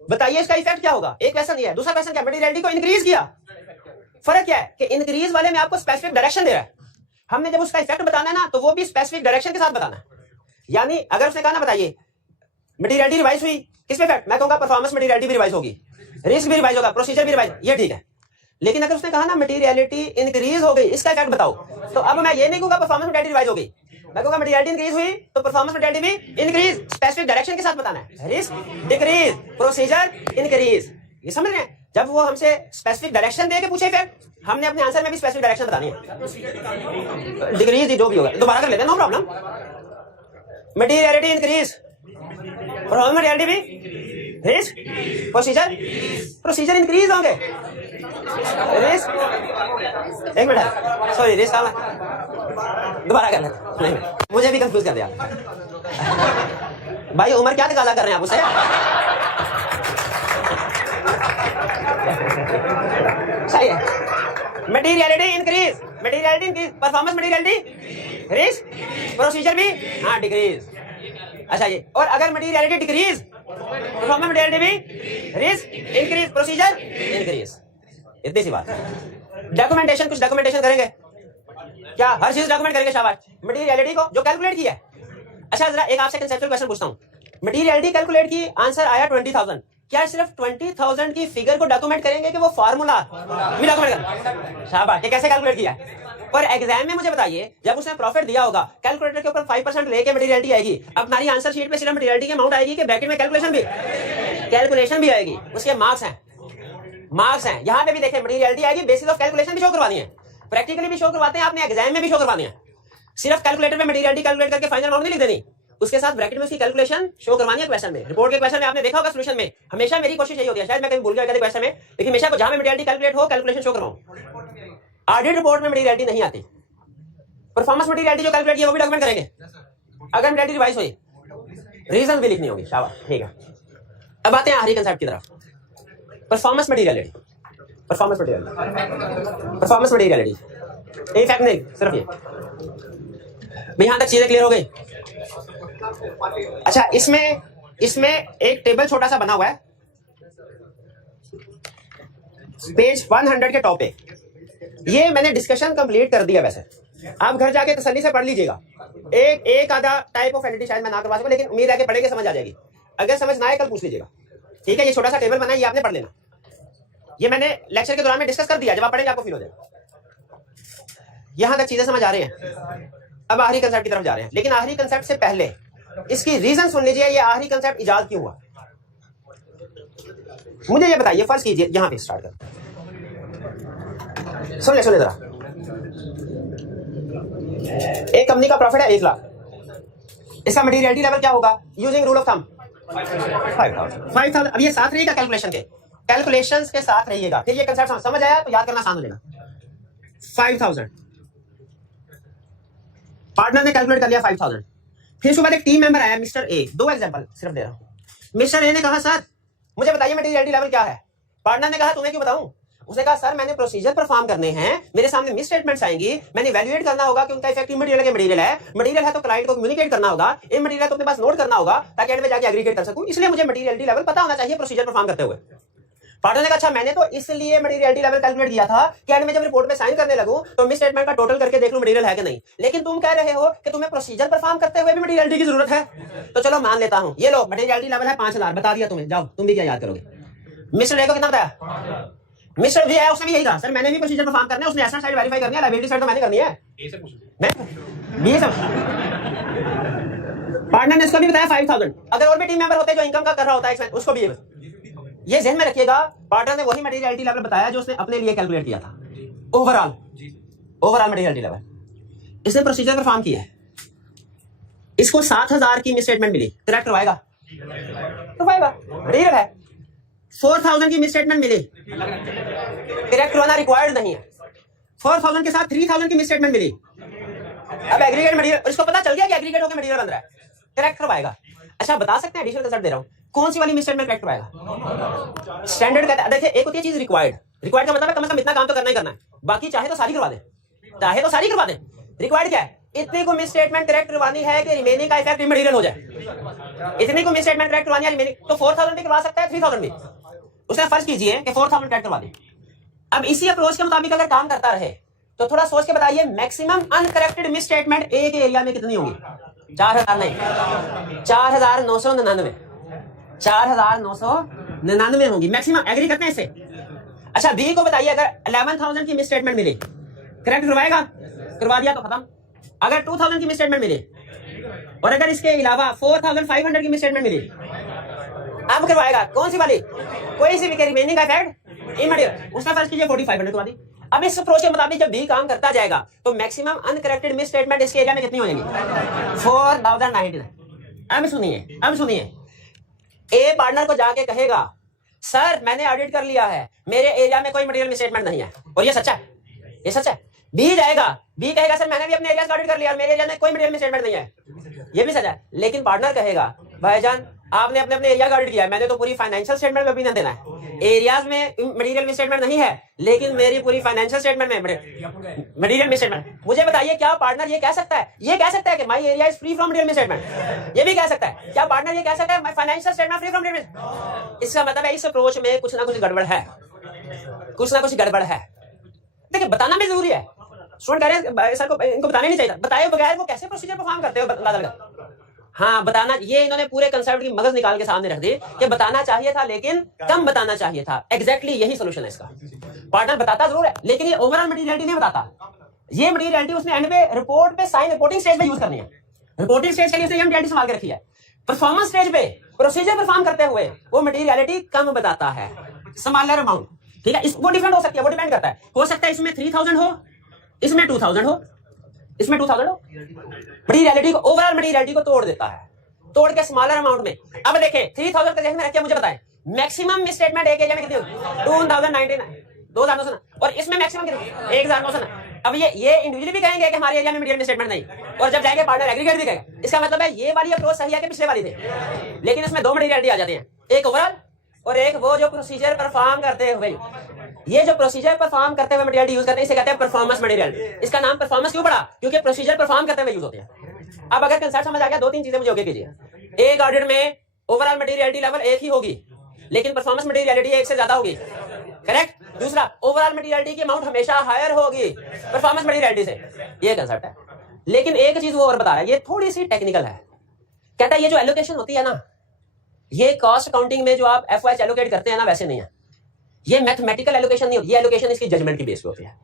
बताइए इसका इफेक्ट क्या होगा? एक क्वेश्चन ये है। दूसरा क्वेश्चन क्या? मटेरियलिटी को इंक्रीज किया, फर्क क्या है कि इंक्रीज वाले में आपको स्पेसिफिक डायरेक्शन दे रहा है, हमने जब उसका इफेक्ट बताना है ना तो वो भी स्पेसिफिक डायरेक्शन के साथ बताना है। यानी अगर उसने कहा ना बताइए मटेरियलिटी रिवाइज हुई, किस पे इफेक्ट? मैं कहूंगा परफॉर्मेंस मटेरियलिटी भी रिवाइज होगी, रिस्क भी रिवाइज होगा, प्रोसीजर भी रिवाइज, ये ठीक है। लेकिन अगर उसने कहा ना मटेरियलिटी इंक्रीज हो गई, इसका इफेक्ट बताओ, तो अब मैं ये नहीं कहूंगा परफॉर्मेंस मटेरियलिटी रिवाइज हो गई, मैं कहूंगा मटेरियलिटी इंक्रीज हुई तो परफॉर्मेंस मटेरियलिटी भी इंक्रीज, स्पेसिफिक डायरेक्शन के साथ बताना है। रिस्क डिक्रीज, प्रोसीजर इंक्रीज, ये समझ रहे हैं? जब वो हमसे स्पेसिफिक डायरेक्शन दे के पूछे इफेक्ट, हमने अपने आंसर में भी स्पेसिफिक डायरेक्शन बतानी है। डिक्रीज जो भी होगा दोबारा कर लेते हैं, no problem. Materiality increase, performance materiality भी, रिस्क, प्रोसीजर इंक्रीज होंगे, रिस्क, एक मिनट सॉरी रिस्क दोबारा कर लेते, नहीं मुझे भी कंफ्यूज कर दिया भाई। उमर क्या तकाजा कर रहे हैं आप उसे? सही है, materiality increase, performance materiality, risk, procedure भी हाँ डिक्रीज। अच्छा ये, और अगर मटेरियलिटी डिक्रीज, परफॉर्मेंस मटेरियलिटी भी, रिस्क इंक्रीज, प्रोसीजर इंक्रीज। इतनी सी बात। डॉक्यूमेंटेशन, कुछ डॉक्यूमेंटेशन करेंगे क्या? हर चीज डॉक्यूमेंट करेंगे शाबाश। मटेरियलिटी को जो कैलकुलेट किया है, अच्छा जरा एक आपसे कंसेप्चुअल क्वेश्चन पूछता हूँ, मटेरियलिटी कैलकुलेट की, आंसर आया 20,000, क्या सिर्फ 20,000 की फिगर को डॉक्यूमेंट करेंगे कि वो फार्मूला भी डॉक्यूमेंट करेंगे? शाबाश, ये कैसे कैलकुलेट किया है? और एग्जाम में मुझे बताइए, जब उसने प्रॉफिट दिया होगा, कैलकुलेटर के ऊपर 5% लेके मटेरियलिटी आएगी, अब हमारी आंसर शीट पे सिर्फ मटेरियलिटी की अमाउंट आएगी कि ब्रैकेट में कैलकुलेशन भी आएगी, उसके मार्क्स हैं। यहाँ पे भी देखें मटेरियलिटी आएगी, बेसिस ऑफ कैलकुलेशन भी शो करवानी है, प्रैक्टिकली भी शो करवाते हैं, आपने एग्जाम में भी शो करवानी है। सिर्फ कैलकुलेटर में मटेरियलिटी कैलकुलेट करके फाइनल अमाउंट नहीं लिख देनी, उसके साथ ब्रैकेट में उसकी कैलकुलेशन शो करवानी है क्वेश्चन में। रिपोर्ट के क्वेश्चन में आपने देखा होगा, सॉल्यूशन में हमेशा मेरी कोशिश यही होती है, शायद मैं कभी भूल गया क्वेश्चन में, लेकिन हमेशा को जहां में मटेरियलिटी कैलकुलेट हो कैलकुलेशन शो करवाऊं। ऑडिट रिपोर्ट में मटेरियलिटी नहीं आती, परफॉर्मेंस मटेरियलिटी जो कैलकुलेट किया वो भी डॉक्यूमेंट करेंगे, अगर मटेरियलिटी रिवाइज हुई रीजन भी लिखनी होगी। शाबाश, ठीक है। अब आते हैं आखिरी कंसेप्ट की तरफ, परफॉर्मेंस मटेरियलिटी। इफेक्ट नहीं, सिर्फ ये। यहां तक चीजें क्लियर हो गई? अच्छा, इसमें एक टेबल छोटा सा बना हुआ है, पेज 100 के टॉप पे। ये मैंने डिस्कशन कंप्लीट कर दिया, वैसे आप घर जाके तसल्ली से पढ़ लीजिएगा। एक आधा टाइप ऑफ एडिटी शायद मैं ना करवा सकूं, लेकिन उम्मीद है कि पढ़ेंगे समझ आ जाएगी। अगर समझ ना आए कल पूछ लीजिएगा, ठीक है? ये छोटा सा टेबल बना है, ये आपने पढ़ लेना। ये मैंने लेक्चर के दौरान में डिस्कस कर दिया, जब आप पढ़ेंगे आपको फील हो जाएगा। यहां तक चीजें समझ आ रही हैं। अब आखिरी कंसेप्ट की तरफ जा रहे हैं, लेकिन आखिरी कंसेप्ट से पहले इसकी रीजन सुन लीजिए, ये आखिरी कंसेप्ट इजाद क्यों हुआ। मुझे ये बताइए, फर्ज कीजिए, यहां पे स्टार्ट कर, सुन ले जरा। एक कंपनी का प्रॉफिट है 1 लाख, इसका मटेरियलिटी लेवल क्या होगा यूजिंग रूल ऑफ थंब? 5,000। अब ये साथ रहिएगा कैलकुलेशंस के साथ रहिएगा, फिर ये कंसेप्ट समझ आया तो याद करना आसान हो जाएगा। 5,000 पार्टनर ने कैलकुलेट कर लिया 5,000। फिर उसके बाद एक टीम मेंबर आया मिस्टर ए, 2 एग्जांपल सिर्फ दे रहा हूं। मिस्टर ए ने कहा सर मुझे बताइए मटेरियलिटी लेवल क्या है। पार्टनर ने कहा तुम्हें क्यों बताऊं? उसने कहा सर मैंने प्रोसीजर परफॉर्म करने हैं, मेरे सामने मिस स्टेटमेंट्स आएंगी, मैंने इवैल्यूएट करना होगा कि उनका इफेक्टिव मटेरियल है तो क्लाइंट को कम्युनिकेट करना होगा, इमटेरियल तो अपने पास नोट करना होगा ताकि एंड में जाके एग्रीगेट कर सकूं, इसलिए मुझे मटेरियलिटी लेवल पता होना चाहिए प्रोसीजर परफॉर्म करते हुए। पार्टनर ने कहा अच्छा मैंने तो इसलिए मटेरियलिटी लेवल कैलकुलेट किया था कि एंड में जब रिपोर्ट में साइन करने लगूं तो मिस स्टेटमेंट का टोटल करके देख लूं मटेरियल है कि नहीं, लेकिन तुम कह रहे हो कि तुम्हें प्रोसीजर परफॉर्म करते हुए भी मटेरियलिटी की जरूरत है, तो चलो मान लेता हूं, ये लो मटेरियलिटी लेवल है 5,000, बता दिया तुम्हें, जाओ तुम भी क्या याद करोगे। मिस्टर ए को कितना बताया? मिस्टर वी है, उसने भी यही कहा सर मैंने भी प्रोसीजर परफॉर्म करना है, उसने एसेट साइड वेरीफाई करनी है, लायबिलिटी साइड तो मैंने करनी है, मैं ये सब। पार्टनर ने इसको भी बताया 5,000। अगर और भी टीम मेंबर होते जो इनकम का कर रहा होता है उसको भी ये ध्यान में रखिएगा, पार्टनर ने वही मटेरियलिटी लेवल बताया जो उसने अपने लिए कैलकुलेट किया था, ओवरऑल मटेरियलिटी लेवल। इसने प्रोसीजर परफॉर्म किया है, इसको 7,000 की मिस स्टेटमेंट मिली, करेक्ट करवाएगा? मटेरियल है। 4,000 की मिस स्टेटमेंट मिली, करेक्ट करवाना रिक्वायर्ड नहीं है। 4,000 के साथ 3,000 की मिस स्टेटमेंट मिली, अब एग्रीगेट मटेरियल, इसको पता चल गया कि एग्रीगेट होकर मटेरियल बन रहा है, करेक्ट करवाएगा। अच्छा बता सकते हैं, एडिशनल कंसेप्ट दे रहा हूं, कौन सी वाली मिस स्टेटमेंट करेक्ट करवाएगा? स्टैंडर्ड कहता है, देखिए एक होती है चीज रिक्वायर्ड का मतलब है कम से कम इतना काम तो करना ही करना है, बाकी चाहे तो सारी करवा दें, रिक्वायर्ड क्या है? इतने को मिस स्टेटमेंट करेक्ट करवानी है कि रिमेनिंग का इफेक्ट मटेरियल हो जाए, इतने को मिस स्टेटमेंट करेक्ट करवानी है रिमेनिंग, तो 4,000 भी करवा सकता है, 3,000 भी। उसने फर्ज कीजिए कि 4,000 करेक्ट करवा दे। अब इसी अप्रोच के मुताबिक अगर काम करता रहे तो थोड़ा सोच के बताइए मैक्सिमम अनकरेक्टेड मिस स्टेटमेंट एक एरिया में कितनी होंगी? 4,000 नहीं, 4,999, 4,999 होंगी मैक्सिमम। एग्री करते हैं इससे? अच्छा बी को बताइए, अगर 11,000 की मिस स्टेटमेंट मिली, करेक्ट करवाएगा? करवा दिया तो खत्म। अगर 2,000 की मिस स्टेटमेंट मिली और अगर इसके अलावा 4,500 की मिस स्टेटमेंट मिली, अब करवाएगा कौन सी वाली? कोई सी भी, रिमेनिंग का इफेक्ट इमटेरियल। उसका फर्ज कीजिए 4,500 करवा दी। अब इस अप्रोच के मुताबिक जब बी काम करता जाएगा तो मैक्सिमम अनकरेक्टेड मिस स्टेटमेंट इसके एरिया में कितनी हो जाएगी? 4,099। अब सुनिए, ए पार्टनर को जाके कहेगा सर मैंने ऑडिट कर लिया है, मेरे एरिया में कोई मटेरियल मिसस्टेटमेंट नहीं है, और ये सच्चा है। बी जाएगा, बी कहेगा सर मैंने भी अपने एरिया का ऑडिट कर लिया, मेरे एरिया में कोई मटेरियल मिसस्टेटमेंट नहीं है, ये भी सच्चा है। लेकिन पार्टनर कहेगा भाईजान आपने अपने एरिया का ऑडिट किया है, मैंने तो पूरी फाइनेंशियल स्टेटमेंट में ओपिनियन देना है, एरियाज में मटेरियल मिसस्टेटमेंट नहीं है, लेकिन मेरी पूरी फाइनेंशियल स्टेटमेंट में मटेरियल मिसस्टेटमेंट। मुझे बताइए क्या पार्टनर ये कह सकता है? ये कह सकता है कि my area is free from material misstatement? ये भी कह सकता है। क्या पार्टनर ये कह सकता है my financial statement free from material? इसका मतलब है इस अप्रोच में कुछ ना कुछ गड़बड़ है, देखिए बताना भी जरूरी है। स्टूडेंट कह रहे हैं सर को इनको बताना नहीं चाहिए, बताए बगैर वो कैसे प्रोसीजर परफॉर्म करते हो? हाँ बताना, ये इन्होंने पूरे कंसेप्ट की मगज निकाल के सामने रख दी कि बताना चाहिए था लेकिन कम बताना चाहिए था। एग्जैक्टली यही सोल्यूशन है इसका। पार्टनर बताता जरूर है लेकिन ये ओवरऑल मटेरियलिटी नहीं बताता। ये मटेरियलिटी उसने एंड पे रिपोर्ट पे साइन रिपोर्टिंग स्टेज पे यूज करनी है। रिपोर्टिंग स्टेज के लिए उसने मटेरियलिटी संभाल के रखी है। परफॉर्मेंस स्टेज पे प्रोसीजर परफॉर्म करते हुए वो मटेरियलिटी कम बताता है, स्मॉलर अमाउंट, ठीक है। वो डिफरेंट हो सकती है, वो डिपेंड करता है। हो सकता है इसमें 3000 हो, इसमें 2000 हो, इसमें 2000 हो। मटेरियलिटी को, ओवरऑल मटेरियलिटी को तोड़ देता है, तोड़ के स्मॉलर अमाउंट में। अब देखें 3000 का में रखिए, मुझे बताएं मैक्सिमम मिसस्टेटमेंट एक एरिया में कितनी होगी? 2099 और इसमें मैक्सिमम कितनी? 1900। अब ये इंडिविजुअली भी कहेंगे कि हमारे एरिया में मटेरियल मिसस्टेटमेंट नहीं, और जब जाएंगे पार्टनर एग्रीगेट भी कहेगा। इसका मतलब है ये वाली अप्रोच सही है कि पिछले वाली थी, लेकिन इसमें दो मटेरियलिटी आ जाती है, एक ओवरऑल और एक वो जो प्रोसीजर परफॉर्म करते हुए। ये जो प्रोसीजर परफॉर्म करते हुए मटेरियल यूज करते हैं इसे कहते हैं परफॉर्मेंस मटेरियल। इसका नाम परफॉर्मेंस क्यों पड़ा? क्योंकि प्रोसीजर परफॉर्म करते हुए यूज होते हैं। अब अगर कंसेप्ट समझ आ गया, दो तीन चीजें मुझे ओके कीजिए। एक ऑडिट में ओवरऑल मटेरियलिटी लेवल एक ही होगी लेकिन परफॉर्मेंस मटेरियलिटी एक से ज्यादा होगी, करेक्ट। दूसरा, ओवरऑल मटेरियलिटी की अमाउंट हमेशा हायर होगी परफॉर्मेंस मटेरियलिटी से, ये कंसेप्ट है। लेकिन एक चीज वो और बता रहा है, ये थोड़ी सी टेक्निकल है। कहता है ये जो एलोकेशन होती है ना, ये कॉस्ट अकाउंटिंग में जो आप एफओएच एलोकेट करते हैं ना, वैसे नहीं है। ये मैथमेटिकल एलोकेशन नहीं होती, ये एलोकेशन इसकी जजमेंट की बेस पे होती है।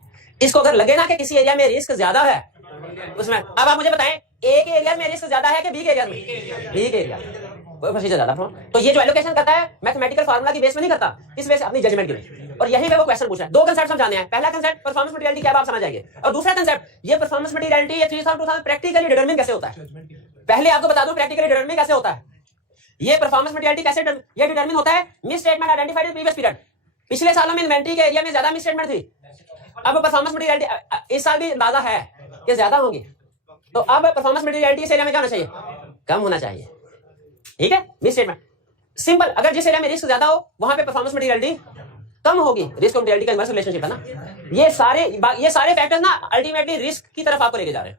इसको अगर लगे ना कि किसी एरिया में रिस्क ज्यादा है उसमें, अब आप मुझे बताएं ए के एरिया में रिस्क ज्यादा है कि बी के एरिया में? बी के एरिया प्रोसीजर ज्यादा। तो ये जो एलोकेशन करता है मैथमेटिकल फार्मूला की बेस पे नहीं करता, इस बेस अपनी जजमेंट की बेस। और यही पे वो क्वेश्चन पूछ रहा है। दो कंसेप्ट समझाने हैं। पहला कंसेप्ट परफॉर्मेंस मटेरियलिटी क्या, आप समझ जाएंगे। और दूसरा कंसेप्ट ये परफॉर्मेंस मटेरियलिटी ये 3000 2000 प्रैक्टिकली डिटरमिन कैसे होता है। पहले आपको बता दूं प्रैक्टिकली डिटरमिन कैसे होता है। ये परफॉर्मेंस मटेरियलिटी कैसे ये डिटरमिन होता है। Miss statement identified in previous period. पिछले सालों में इन्वेंट्री के एरिया में ज्यादा मिस स्टेटमेंट थी, अब परफॉर्मेंस मटेरियलिटी इस साल भी अंदाजा है कि ज्यादा होंगी, तो अब परफॉर्मेंस मटेरियलिटी इस एरिया में क्या होना चाहिए? कम होना चाहिए, ठीक है। मिस स्टेटमेंट सिंपल, अगर जिस एरिया में रिस्क ज्यादा हो वहां पे परफॉर्मेंस मटेरियलिटी कम होगी। रिस्क और मटेरियलिटी का इनवर्स रिलेशनशिप है ना। ये सारे फैक्टर्स ना अल्टीमेटली रिस्क की तरफ आपको लेके जा रहे हैं।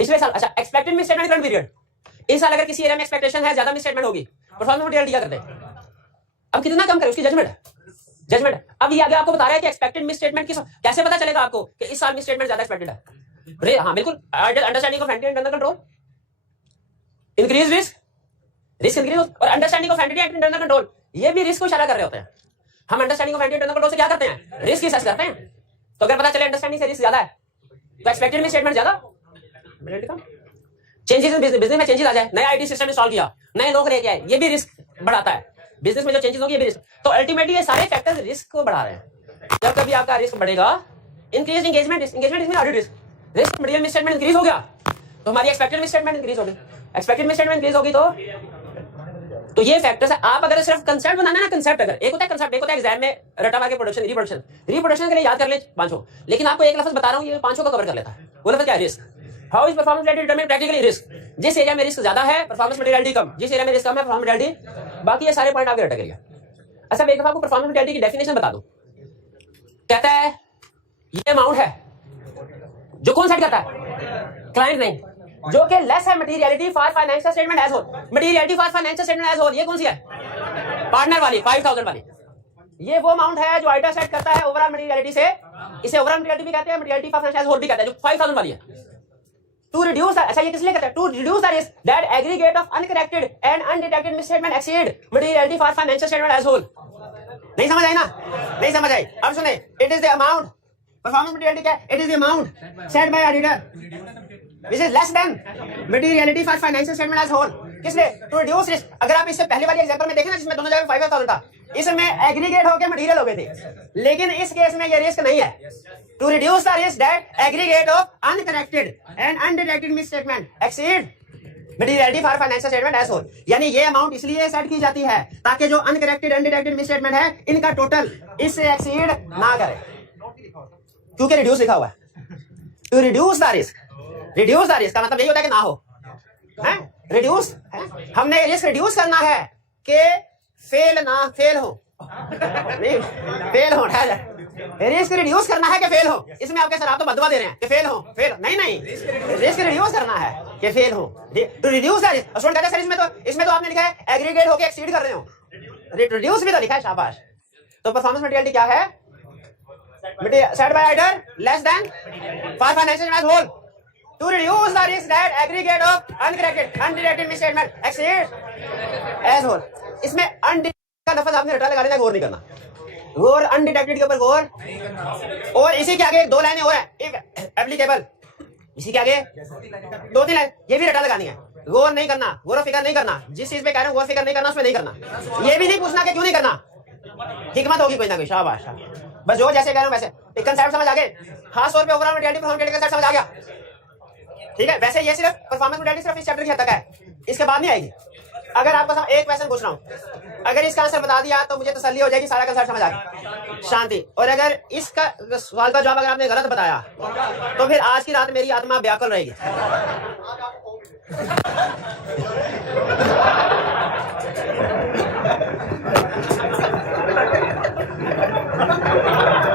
पिछले साल, अच्छा expected miss statement current period, इस साल अगर किसी एरिया में एक्सपेक्टेशन है ज्यादा मिस स्टेटमेंट होगी, परफॉर्मेंस मटेरियलिटी क्या करते हैं? अब कितना कम करे उसकी जजमेंट। अब ये आगे आपको बता रहा है कि एक्सपेक्टेड मिस स्टेटमेंट कैसे पता चलेगा आपको कि इस साल मिस स्टेटमेंट ज्यादा एक्सपेक्टेड है। हाँ बिल्कुल, understanding of entity internal control, increase risk increase, और understanding of entity internal control, ये भी रिस्क को इशारा कर रहे होते हैं। हम understanding of entity internal control से क्या करते हैं? रिस्क असेस करते हैं। तो अगर पता चले अंडरस्टैंडिंग से रिस्क ज्यादा है तो एक्सपेक्टेड मिस स्टेटमेंट ज्यादा। चेंजेस इन बिजनेस में चेंजेस आ जाए, नया आईटी सिस्टम इंस्टॉल किया, नए लोग लेके आए, ये भी रिस्क बढ़ाता है। बिजनेस में जो चेंजेस होगी ये भी रिस्क। तो अल्टीमेटली ये सारे फैक्टर्स रिस्क को बढ़ा रहे हैं। जब कभी आपका रिस्क बढ़ेगा, इंक्रीज एंगेजमेंट इसमें audit risk material miss statement increase हो गया तो हमारी एक्सपेक्टेड मिस स्टेटमेंट इंक्रीज होगी। एक्सपेक्टेड मिस स्टेटमेंट इंक्रीज होगी तो ये फैक्टर्स है। आप अगर सिर्फ कंसेप्ट बनाना ना, कंसेप्ट अगर एक होता है कंसेप्ट, एक होता है एग्जाम में रटा मार के प्रोडक्शन रिप्रोडक्शन के लिए याद कर ले पांचों, लेकिन आपको एक लफ्ज बता रहा हूं ये पांचों को कवर कर लेता है। वो लफ्ज क्या है? Risk. How is performance materiality determine practically risk. जिस एरिया में रिस्क ज्यादा है परफॉर्मेंस मटेरियलिटी कम, जिस एरिया में रिस्क कम है परफॉर्मेंस मटेरियलिटी। बाकी ये सारे पॉइंट आपके रटा करिए। अच्छा एक दफा आपको परफॉर्मेंस मटेरियलिटी की डेफिनेशन बता दूं। कहता है ये अमाउंट है जो कौन सेट करता है? क्लाइंट नहीं, जो कि लेस है materiality for financial statement as whole. Materiality for financial statement as whole ये कौन सी है? पार्टनर वाली 5000 वाली। ये वो अमाउंट है जो आइटा सेट करता है ओवरऑल मटेरियलिटी से। इसे ओवरऑल मटेरियलिटी भी कहते हैं, materiality for financial as whole भी कहते हैं, जो 5000 वाली है। टू रिड्यूस, अच्छा ये किस लिए कहते हैं? To reduce the risk that aggregate of uncorrected and undetected misstatement exceed materiality for financial statement as whole. नहीं समझ आई ना? नहीं समझ आई? अब सुने, it is the amount, performance materiality क्या है? It is the amount set by auditor which is less than materiality for financial statement as whole। किस लिए? to reduce risk। अगर आप इससे पहले वाली एग्जांपल में देखें ना जिसमें दोनों जगह 5000 था, इसमें एग्रीगेट होकर मटेरियल हो गए थे, लेकिन इस केस में ये रिस्क नहीं है। to reduce the risk that aggregate of uncorrected and undetected misstatement exceed materiality for financial statement as whole, यानी ये अमाउंट इसलिए सेट की जाती है ताकि जो अनकरेक्टेड अनडिटेक्टेड मिस स्टेटमेंट है इनका टोटल इससे एक्सीड ना करे, क्योंकि रिड्यूस लिखा हुआ है। To reduce the risk, reduce the risk का मतलब यही होता है कि ना हो, हैं? रिड्यूस, हमने रिस्क रिड्यूस करना है कि फेल हो नहीं, फेल हो, रिस्क रिड्यूस करना है कि फेल हो। इसमें आपके सर आप तो बदवा दे रहे हैं कि फेल हो, नहीं, रिस्क रिड्यूस करना है कि फेल हो, to reduce the risk. Student कहते हैं सर इसमें तो आपने लिखा है एग्रीगेट होके एक्सीड कर रहे हो, रिड्यूस भी तो लिखा है, शाबाश। तो परफॉर्मेंस मटेरियलिटी क्या है? Set by auditor less than for financial as whole to reduce the risk that aggregate of uncorrected undetected misstatement exceed as whole. इसमें अनडिटेक्टेड का लफ्ज आपने रटा लगा लेना, गौर नहीं करना, गौर अनडिटेक्टेड के ऊपर गौर। और इसी के आगे दो लाइनें और हैं, एक एप्लीकेबल, इसी के आगे दो तीन लाइन, ये भी रटा लगानी है, गौर नहीं करना, गौर फिक्र नहीं करना। जिस चीज पे कह रहे हो गौर फिक्र नहीं करना, उसमें नहीं करना। ये भी नहीं पूछना कि क्यों नहीं करना, हिकमत होगी कोई ना कोई, शाबाश। बस जो जैसे कह रहे हो वैसे। एक कंसेप्ट समझ आ गए, खास तौर पे ओवरऑल मटेरियलिटी परफॉर्मेंस कंसेप्ट समझ आ गया, ठीक है। वैसे ये सिर्फ परफॉर्मेंस मटेरियलिटी सिर्फ इस चैप्टर की हद तक है, इसके बाद नहीं आएगी। अगर आपको एक क्वेश्चन पूछ रहा हूं, अगर इसका आंसर बता दिया तो मुझे तसल्ली हो जाएगी, सारा कंसेप्ट समझ आ गया, शांति। और अगर इसका सवाल का जवाब अगर आपने गलत बताया तो फिर आज की रात मेरी आत्मा व्याकुल रहेगी।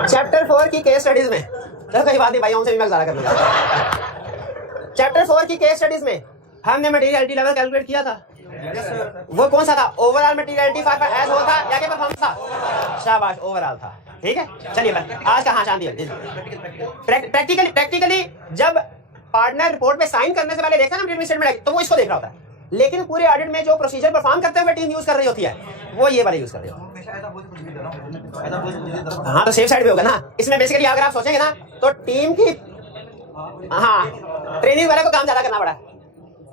चैप्टर 4 की केस स्टडीज में, चलो कई बात नहीं भाई, उनसे भी मैं गुजारा कर लूंगा। चैप्टर 4 की केस स्टडीज में हमने मटेरियलिटी लेवल कैलकुलेट किया था, वो कौन सा था? Overall materiality for as whole था या कि परफॉर्मेंस था? शाबाश, ओवरऑल था, ठीक है। चलिए आज का हाँ शांति है। प्रैक्टिकली जब पार्टनर रिपोर्ट पे साइन करने से पहले देखा ना मटेरियल स्टेटमेंट, तो वो इसको देख रहा होता है, लेकिन पूरे ऑडिट में जो प्रोसीजर परफॉर्म करते हुए टीम यूज कर रही होती है वो ये वाला यूज कर रही होती है। हाँ तो सेफ साइड पे होगा ना। इसमें बेसिकली अगर आप सोचेंगे ना तो टीम की हाँ ट्रेनिंग वाले को काम ज्यादा करना पड़ा,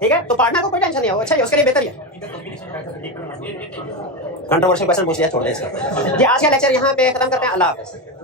ठीक है। तो पार्टनर को कोई टेंशन नहीं है, अच्छा है, उसके लिए बेहतर ही है। कंट्रोवर्शियल क्वेश्चन पूछ लिया, छोड़ दे इसका। ये आज का लेक्चर यहाँ पे खत्म करते हैं। अल्लाह हाफ़िज़।